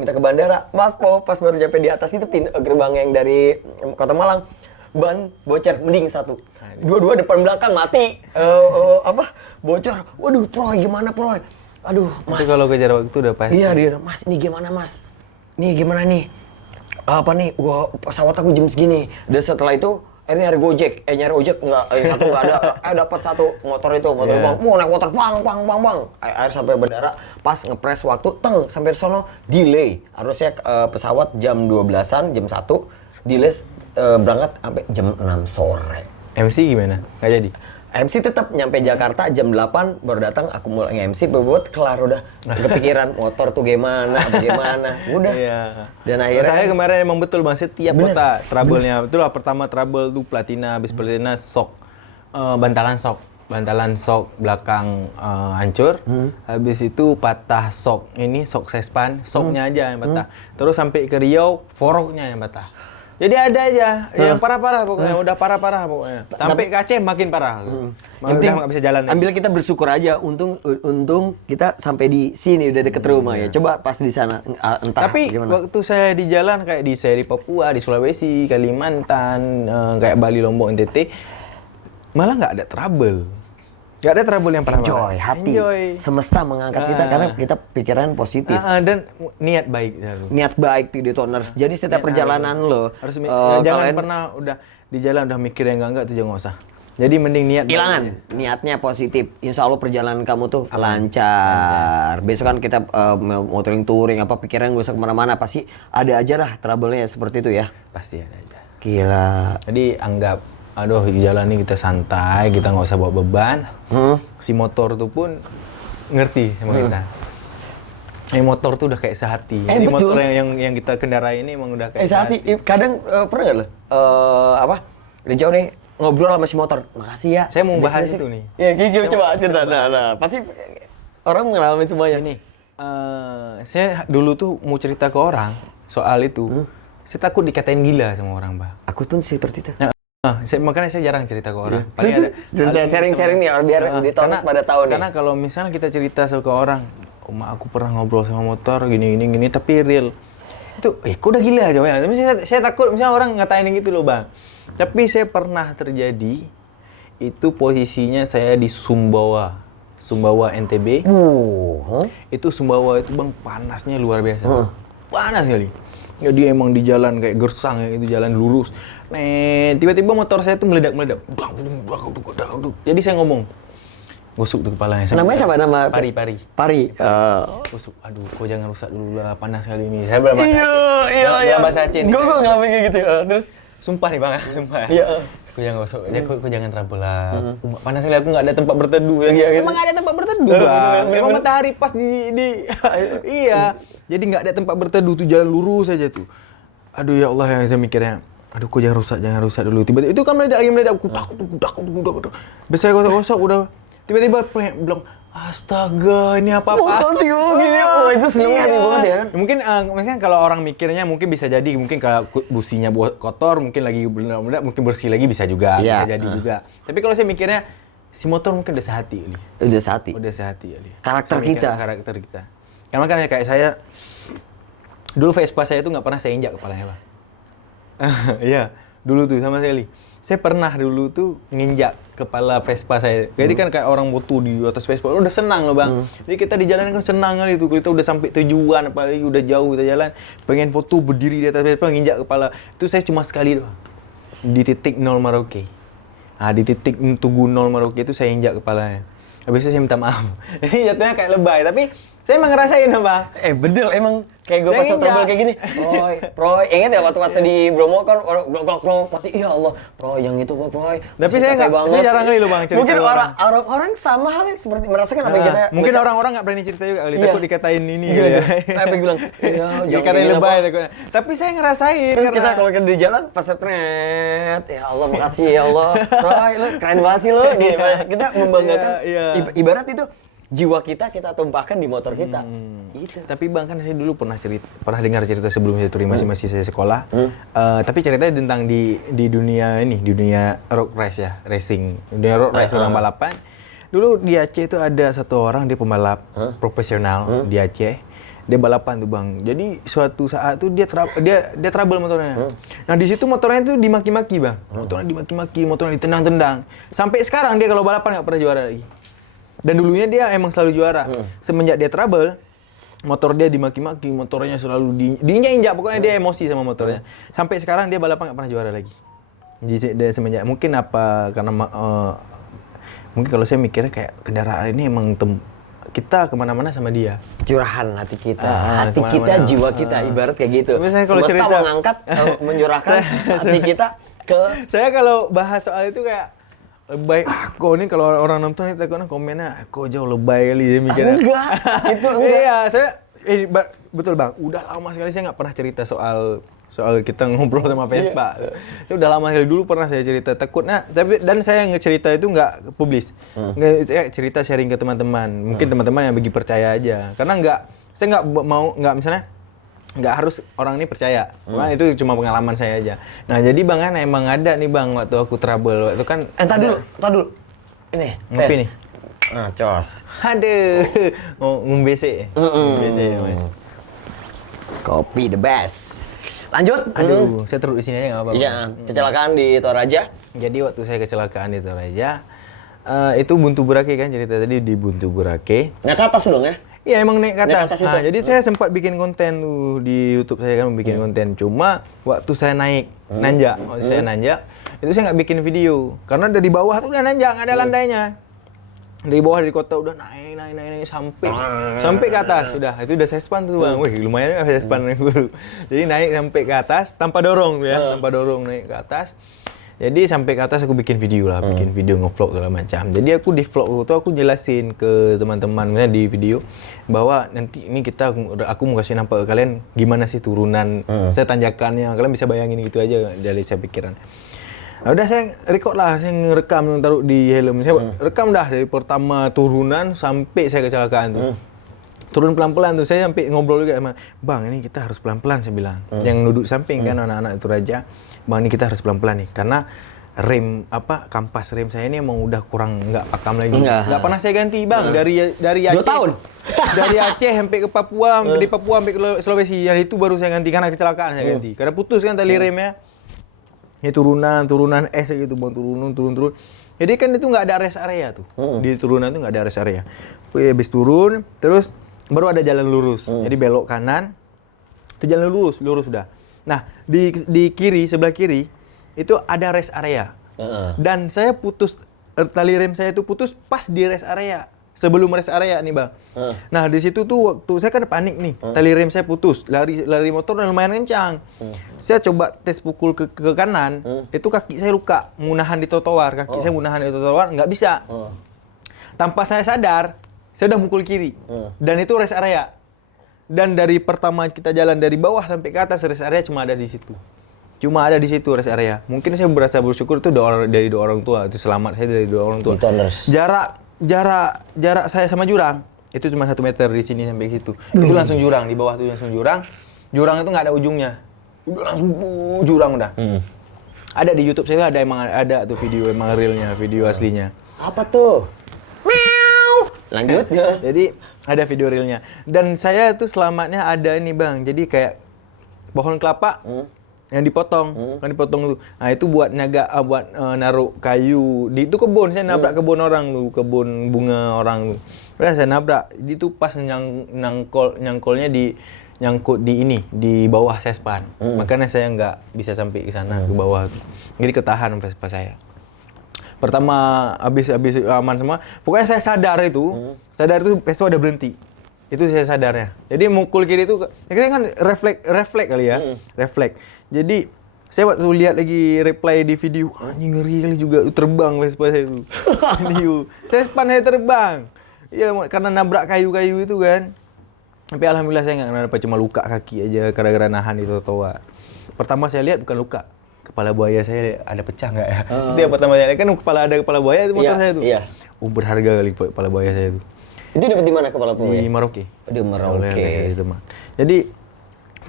minta ke bandara. Mas Po pas baru sampai di atas itu gerbang yang dari Kota Malang ban bocor mending satu. Dua-dua depan belakang mati. Bocor. Waduh, Proy gimana Proy? Aduh, Mas. Itu kalau kejar waktu udah pasti. Iya, dia. Mas, ini gimana, Mas? Nih gimana nih? Apa nih? Gua pesawat aku jam segini. Dan setelah itu nyari Gojek. Nyari ojek enggak, yang satu enggak ada. Dapat satu motor bang. Mau naik motor bang. Akhir sampai bandara, pas ngepres waktu, sampai sono delay. Harusnya pesawat jam 12-an, jam 1, delay berangkat sampai jam 6 sore. MC gimana? Nggak jadi? MC tetap nyampe Jakarta jam 8 baru datang aku mulai nge-MC buat kelar udah kepikiran motor tuh gimana udah. Iya. Dan akhirnya saya kemarin emang betul Bang setiap kota trouble-nya. Itulah pertama trouble tuh platina, habis platina shock. Bantalan shock belakang hancur. Habis itu patah shock sespan, shocknya aja yang patah. Terus sampai ke Riau, foroknya yang patah. Jadi ada aja yang parah-parah pokoknya, udah parah-parah pokoknya. Sampai ke Aceh makin parah. Udah nggak bisa jalan. Ambil kita bersyukur aja, untung kita sampai di sini udah deket rumah ya. Coba pas di sana entah tapi gimana. waktu saya di jalan kayak di Papua, di Sulawesi, Kalimantan, kayak Bali, Lombok, NTT, malah nggak ada trouble. Gak ada trouble yang parah. Enjoy, hati. Semesta mengangkat kita karena kita pikiran positif. Dan niat baik. Niat baik Videotoners. Jadi setiap perjalanan lo harus jangan pernah udah di jalan udah mikir yang enggak itu jangan usah. Jadi mending niat Hilangan, niatnya positif. Insya Allah perjalanan kamu tuh lancar. Besok kan kita mau touring apa pikiran gak usah kemana-mana. Pasti ada aja lah trouble-nya seperti itu ya. pasti ada aja. Gila. Jadi anggap, aduh di jalan ini kita santai, kita nggak usah bawa beban. Si motor tuh pun ngerti sama kita. Motor tuh udah kayak sehati. Jadi betul. motor yang kita kendarai ini emang udah kayak Sehati. Kadang pernah nggak lo? Udah jauh deh ngobrol sama si motor. Makasih ya. Saya mau bahas Bisnisnya itu sih. nih. Ya, gini coba cerita. Nah, pasti orang mengalami semuanya nih. Saya dulu tuh mau cerita ke orang soal itu. Saya takut dikatain gila sama orang, Bang. Aku pun seperti itu. Makanya saya jarang cerita ke orang. Sharing-sharing nih biar ditonis pada tahun nih. Karena kalau misalnya kita cerita ke orang, "Oma, aku pernah ngobrol sama motor gini, tapi real." Itu, kok udah gila aja, ya. Tapi saya takut misalnya orang ngatain gitu loh, Bang. Tapi saya pernah terjadi, itu posisinya saya di Sumbawa NTB. Itu Sumbawa itu, Bang, panasnya luar biasa. Panas sekali. Ya, dia emang di jalan kayak gersang ya, itu jalan lurus. Tiba-tiba motor saya tuh meledak. Jadi saya ngomong, gosok tuh kepalanya. Namanya siapa nama? Pari. Gosok. Aduh, kok jangan rusak dulu lah, panas kali ini. Saya berapa? Iya. Bahasa Aceh nih. Gue ngalamin kayak gitu. Terus sumpah nih, Bang, sumpah. Iya. Aku jangan gosok, aku jangan trouble lah. Panas sekali, aku nggak ada tempat berteduh ya. Emang nggak ada tempat berteduh, Bang. Emang matahari pas di iya. Jadi nggak ada tempat berteduh tuh, jalan lurus aja tuh. Aduh ya Allah, yang saya mikirnya, aduh kok jangan rusak dulu. Tiba-tiba itu kan meledak, kudak. Biasa saya gosok udah. Tiba-tiba bilang, astaga, ini apa-apa? Itu senengnya banget ya kan? Mungkin kalau orang mikirnya mungkin bisa jadi, mungkin kalau businya kotor, mungkin lagi meledak, mungkin bersih lagi bisa juga, bisa jadi juga. Tapi kalau saya mikirnya, si motor mungkin udah sehati kali. Udah sehati kali. Karakter kita. Karena kan kayak saya, dulu Vespa saya itu nggak pernah saya injak kepalanya, Bang. Iya, dulu tuh sama sekali. Saya pernah dulu tuh nginjak kepala Vespa saya. Jadi kan kayak orang foto di atas Vespa, udah senang loh, Bang. Jadi kita di jalan kan senang kali itu. Kita udah sampai tujuan, apalagi udah jauh kita jalan, pengen foto berdiri di atas Vespa nginjak kepala. Itu saya cuma sekali doang. Di titik 0 Maroke. Di titik Tugu 0 Maroke itu saya injak kepalanya. Habis itu saya minta maaf. Ini jatuhnya kayak lebay, tapi saya emang ngerasain, Bang. Bener, emang kayak gue pas trouble kayak gini. Proy, inget ya waktu pas di Bromo kan glok mati, ya Allah, Proy yang itu Proy. Tapi saya jarang kali loh, Bang, cerita. Mungkin orang sama halnya seperti merasakan apa yang kita. Mungkin orang-orang nggak berani cerita juga kali, takut dikatain ini. Iya. Kayak bilang, dikatain lebay takutnya. Tapi saya ngerasain. Terus kita kalau di jalan pas setret, ya Allah makasih ya Allah, Proy, lu keren banget sih lu. Kita membanggakan. Ibarat itu jiwa kita tumpahkan di motor kita. Gitu. Tapi Bang, kan saya dulu pernah dengar cerita sebelum saya touring masih saya sekolah. Tapi ceritanya tentang di dunia road race ya, racing. Dunia road race, orang balapan. Dulu di Aceh itu ada satu orang, dia pembalap profesional di Aceh. Dia balapan tuh, Bang. Jadi suatu saat tuh dia trouble motornya. Nah, di situ motornya tuh dimaki-maki, Bang. Motornya dimaki-maki, motornya ditendang-tendang. Sampai sekarang dia kalau balapan nggak pernah juara lagi. Dan dulunya dia emang selalu juara. Semenjak dia trouble, motor dia dimaki-maki, motornya selalu diinjak-injak, pokoknya dia emosi sama motornya. Sampai sekarang dia balapan nggak pernah juara lagi. Jadi semenjak mungkin karena mungkin kalau saya mikirnya kayak kendaraan ini emang kita kemana-mana sama dia. Curahan hati kita, jiwa kita, ibarat kayak gitu. Semesta mengangkat, mencurahkan hati kita ke. Saya kalau bahas soal itu kayak lebay, kok ini kalau orang nonton itu takutnya komennya, kok jauh lebay kali ya mikirnya. Enggak. Iya, saya betul, Bang. Udah lama sekali saya nggak pernah cerita soal kita ngobrol sama Vespa. Saya udah lama sekali, dulu pernah saya cerita, takutnya, dan saya ngecerita itu nggak publis. Cerita sharing ke teman-teman. Mungkin teman-teman yang bagi percaya aja. Karena saya nggak misalnya nggak harus orang ini percaya, itu cuma pengalaman saya aja. Nah jadi Bang, kan emang ada nih, Bang, waktu aku trouble, waktu kan. Entar dulu, ini ngopi nih. Cos. Aduh, ngumbese. Kopi the best. Lanjut. Aduh, saya terus di sini aja nggak apa-apa. Iya, kecelakaan di Toraja. Jadi waktu saya kecelakaan di Toraja, itu Buntu Burake kan cerita tadi di Buntu Burake. Nggak ke atas dong ya? Iya emang naik ke Naik ke atas. atas itu. Nah, jadi saya sempat bikin konten tuh di YouTube saya kan bikin konten. Cuma waktu saya naik nanjak, waktu saya nanjak itu saya nggak bikin video karena dari bawah tuh udah nanjak, nggak ada landainya. Dari bawah dari kota udah naik sampai ke atas sudah. Itu udah saya span tuh bang. Wih lumayan saya span dulu. Jadi naik sampai ke atas tanpa dorong tuh ya, tanpa dorong naik ke atas. Jadi sampai ke atas aku bikin video lah, bikin video nge-vlog segala macam. Jadi aku di vlog itu aku jelasin ke teman-teman misalnya di video bahwa nanti ini aku mau kasih nampak ke kalian gimana sih turunan saya tanjakannya. Kalian bisa bayangin gitu aja dari saya pikiran. Nah, udah saya record lah, saya ngerekam taruh di helm. Saya rekam dah dari pertama turunan sampai saya kecelakaan tuh. Turun pelan-pelan tuh, saya sampai ngobrol juga sama Bang, ini kita harus pelan-pelan saya bilang. Yang duduk samping kan anak-anak itu Raja. Bang, ini kita harus pelan-pelan nih karena kampas rem saya ini emang udah kurang nggak pakam lagi. Nggak pernah saya ganti Bang dari Aceh. 2 tahun. Dari Aceh sampai ke Papua, dari Papua sampai ke Sulawesi. Yang itu baru saya ganti karena kecelakaan saya ganti. Karena putus kan tali remnya. Ini turunan es gitu Bang, turun. Jadi kan itu nggak ada rest area tuh. Di turunan itu nggak ada rest area. Habis turun, terus baru ada jalan lurus. Jadi belok kanan, itu jalan lurus sudah. Nah, di kiri, sebelah kiri, itu ada rest area. Dan saya putus, tali rem saya itu putus pas di rest area. Sebelum rest area nih Bang. Nah, di situ tuh waktu saya kan panik nih. Tali rem saya putus, lari motor dan lumayan kencang. Saya coba tes pukul ke kanan, itu kaki saya luka, munahan di trotoar. Kaki saya munahan di trotoar, nggak bisa. Tanpa saya sadar, saya udah mukul kiri. Dan itu rest area. Dan dari pertama kita jalan dari bawah sampai ke atas, rest area cuma ada di situ. Cuma ada di situ rest area. Mungkin saya berasa bersyukur itu dari dua orang tua. Itu selamat saya dari dua orang tua. Jarak saya sama jurang itu cuma 1 meter di sini sampai ke situ. Itu langsung jurang, di bawah itu langsung jurang. Jurang itu nggak ada ujungnya. Udah langsung jurang udah. Ada di YouTube saya ada tuh video emang realnya, video aslinya. Apa tuh? Lanjut. Jadi ada video realnya. Dan saya tuh selamatnya ada ini Bang. Jadi kayak pohon kelapa yang dipotong, kan dipotong tuh. Nah itu buat naruh kayu. Itu kebun, saya nabrak kebun orang tuh, kebun bunga orang tuh. Udah saya nabrak. Jadi tuh pas nyangkolnya nyangkut di bawah sespan. Makanya saya nggak bisa sampai ke sana ke bawah tuh. Jadi ketahan Vespa saya. Pertama habis aman semua, pokoknya saya sadar itu Vespa udah berhenti. Itu saya sadarnya. Jadi mukul kiri itu, saya kan refleks kali ya, refleks. Jadi saya waktu lihat lagi reply di video, anjing ngeri kali juga, terbang Vespa saya itu. Saya span saya terbang. Iya, karena nabrak kayu-kayu itu kan. Tapi alhamdulillah saya nggak dapat, cuma luka kaki aja gara-gara nahan di trotoar. Pertama saya lihat bukan luka. Kepala buaya saya ada pecah nggak ya? Itu yang pertama saya lihat, kan kepala buaya itu motor saya tuh. Iya. Berharga kali kepala buaya saya itu. Itu dapat di mana kepala buaya? Di Merauke. Di Merauke. Jadi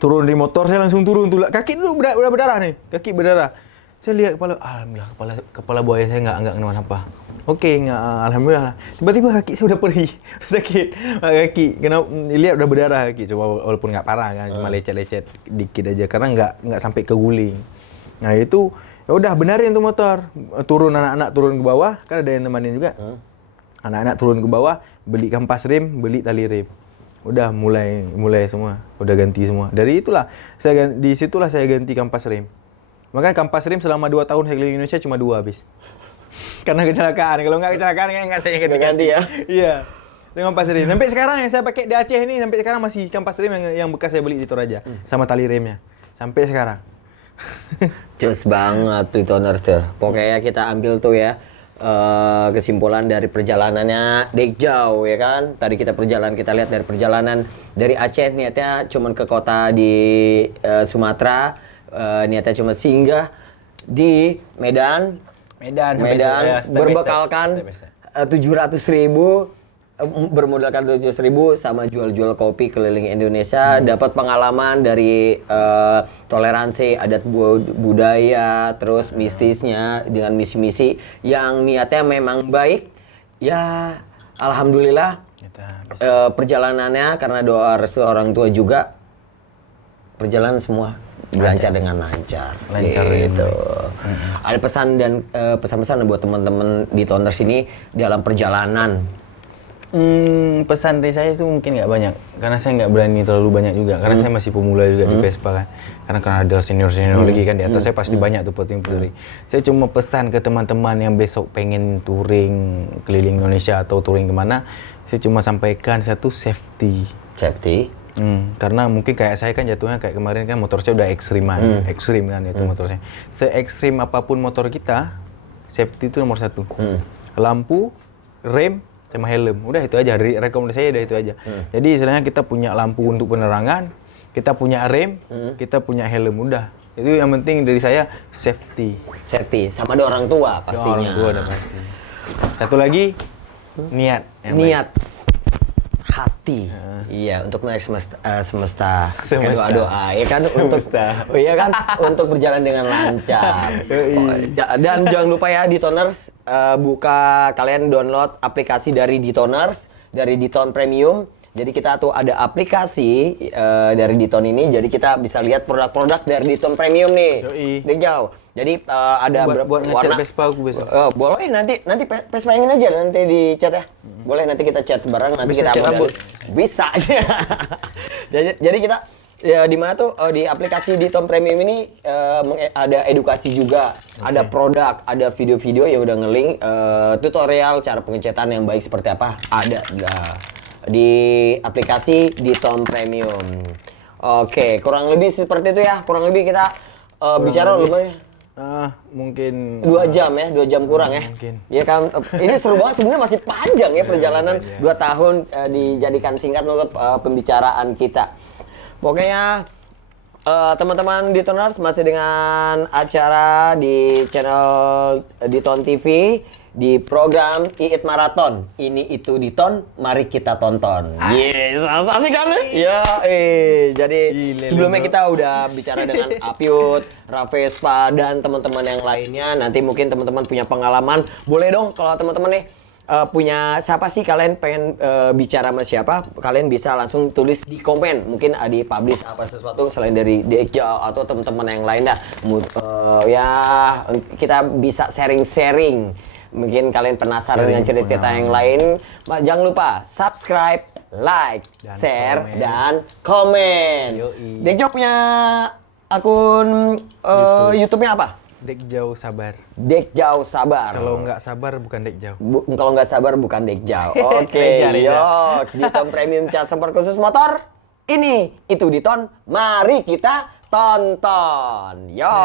turun dari motor saya langsung turun tuh. Kaki itu udah berdarah nih, kaki berdarah. Saya lihat alhamdulillah kepala buaya saya nggak kenapa-napa. Oke, alhamdulillah. Tiba-tiba kaki saya udah perih, udah sakit. Kaki, kenapa? Lihat udah berdarah kaki. Coba walaupun nggak parah kan, cuma lecet-lecet dikit aja karena nggak sampai ke guling. Nah itu ya udah benerin tuh motor. Turun anak-anak turun ke bawah, kan ada yang nemenin juga. Anak-anak turun ke bawah, beli kampas rem, beli tali rem. Udah mulai semua, udah ganti semua. Dari itulah disitulah saya ganti kampas rem. Makanya kampas rem selama 2 tahun saya keliling Indonesia cuma 2 habis. Karena kecelakaan. Kalau nggak kecelakaan kayak nggak saya ganti ya. Iya. Dengan kampas rem. Sampai sekarang yang saya pakai di Aceh ini sampai sekarang masih kampas rem yang bekas saya beli di Toraja sama tali remnya. Sampai sekarang. Jos banget tuh Toners tuh. Pokoknya kita ambil tuh ya kesimpulan dari perjalanannya Dekjau ya kan. Tadi kita lihat dari perjalanan dari Aceh niatnya cuman ke kota di Sumatera, niatnya cuma singgah di Medan berbekalkan 700.000 bermodalkan 700.000 sama jual-jual kopi keliling Indonesia, dapat pengalaman dari toleransi adat budaya, terus mistisnya dengan misi-misi yang niatnya memang baik. Ya alhamdulillah perjalanannya karena doa restu orang tua juga perjalanan semua lancar dengan lancar gitu. Ada pesan dan pesan-pesan buat teman-teman di Toners ini dalam perjalanan Pesan dari saya itu mungkin nggak banyak, karena saya nggak berani terlalu banyak juga, karena saya masih pemula juga di Vespa kan. Karena ada senior lagi kan di atas saya pasti banyak tuh puting. Saya cuma pesan ke teman-teman yang besok pengen touring keliling Indonesia atau touring kemana, saya cuma sampaikan satu safety. Safety. Karena mungkin kayak saya kan jatuhnya kayak kemarin kan motor saya udah ekstrim kan itu motor saya. Se-ekstrim apapun motor kita, safety itu nomor satu. Lampu, rem, sama helm, udah itu aja. Rekomendasi saya udah itu aja. Jadi istilahnya kita punya lampu untuk penerangan, kita punya rem, kita punya helm, udah. Itu yang penting dari saya safety. Safety, sama ada orang tua pastinya. Orang tua udah pasti. Satu lagi niat. Niat. Hati. Iya, untuk menarik semesta. Kan doa, ya kan untuk iya kan untuk berjalan dengan lancar. Dan jangan lupa ya Ditoners, kalian download aplikasi dari Ditoners, dari Diton Premium. Jadi kita tuh ada aplikasi dari Diton ini, jadi kita bisa lihat produk-produk dari Diton Premium nih. Jauh. Jadi ada buat warna Vespa aku besok. Boleh nanti Vespa ingin aja nanti di chat ya. Boleh nanti kita chat bareng, nanti Bisa kita chat rambut. Bisa. jadi kita ya di mana tuh di aplikasi Diton Premium ini ada edukasi juga, ada produk, ada video-video yang udah nge-link tutorial cara pengecetan yang baik seperti apa, ada di aplikasi Diton Premium. Oke, kurang lebih seperti itu ya. Kurang lebih kita bicara lumayan. Mungkin 2 jam ya, 2 jam kurang ya. Mungkin. Ya kan, ini seru banget sebenarnya, masih panjang ya perjalanan 2 tahun dijadikan singkat untuk pembicaraan kita. Pokoknya teman-teman Ditoners masih dengan acara di channel Diton TV di program Iit Marathon. Ini itu Diton, mari kita tonton. Yes, asik kan? Ya, jadi sebelumnya kita udah bicara dengan Apyut, Ravespa, dan teman-teman yang lainnya. Nanti mungkin teman-teman punya pengalaman. Boleh dong kalau teman-teman nih punya siapa sih kalian pengen bicara sama siapa? Kalian bisa langsung tulis di komen. Mungkin di publish apa sesuatu selain dari Dekjal atau teman-teman yang lain dah. Ya kita bisa sharing-sharing. Mungkin kalian penasaran dengan cerita-cerita yang lain. Jangan lupa subscribe, like, dan share, dan komen. Dekjal punya akun YouTube-nya apa? Dekjau Sabar. Dekjau Sabar. Kalau nggak sabar bukan Dekjau. Kalau nggak sabar bukan Dekjau. Oke, yuk. Diton Premium Cat Support khusus motor. Ini, itu Diton. Mari kita tonton. Yo.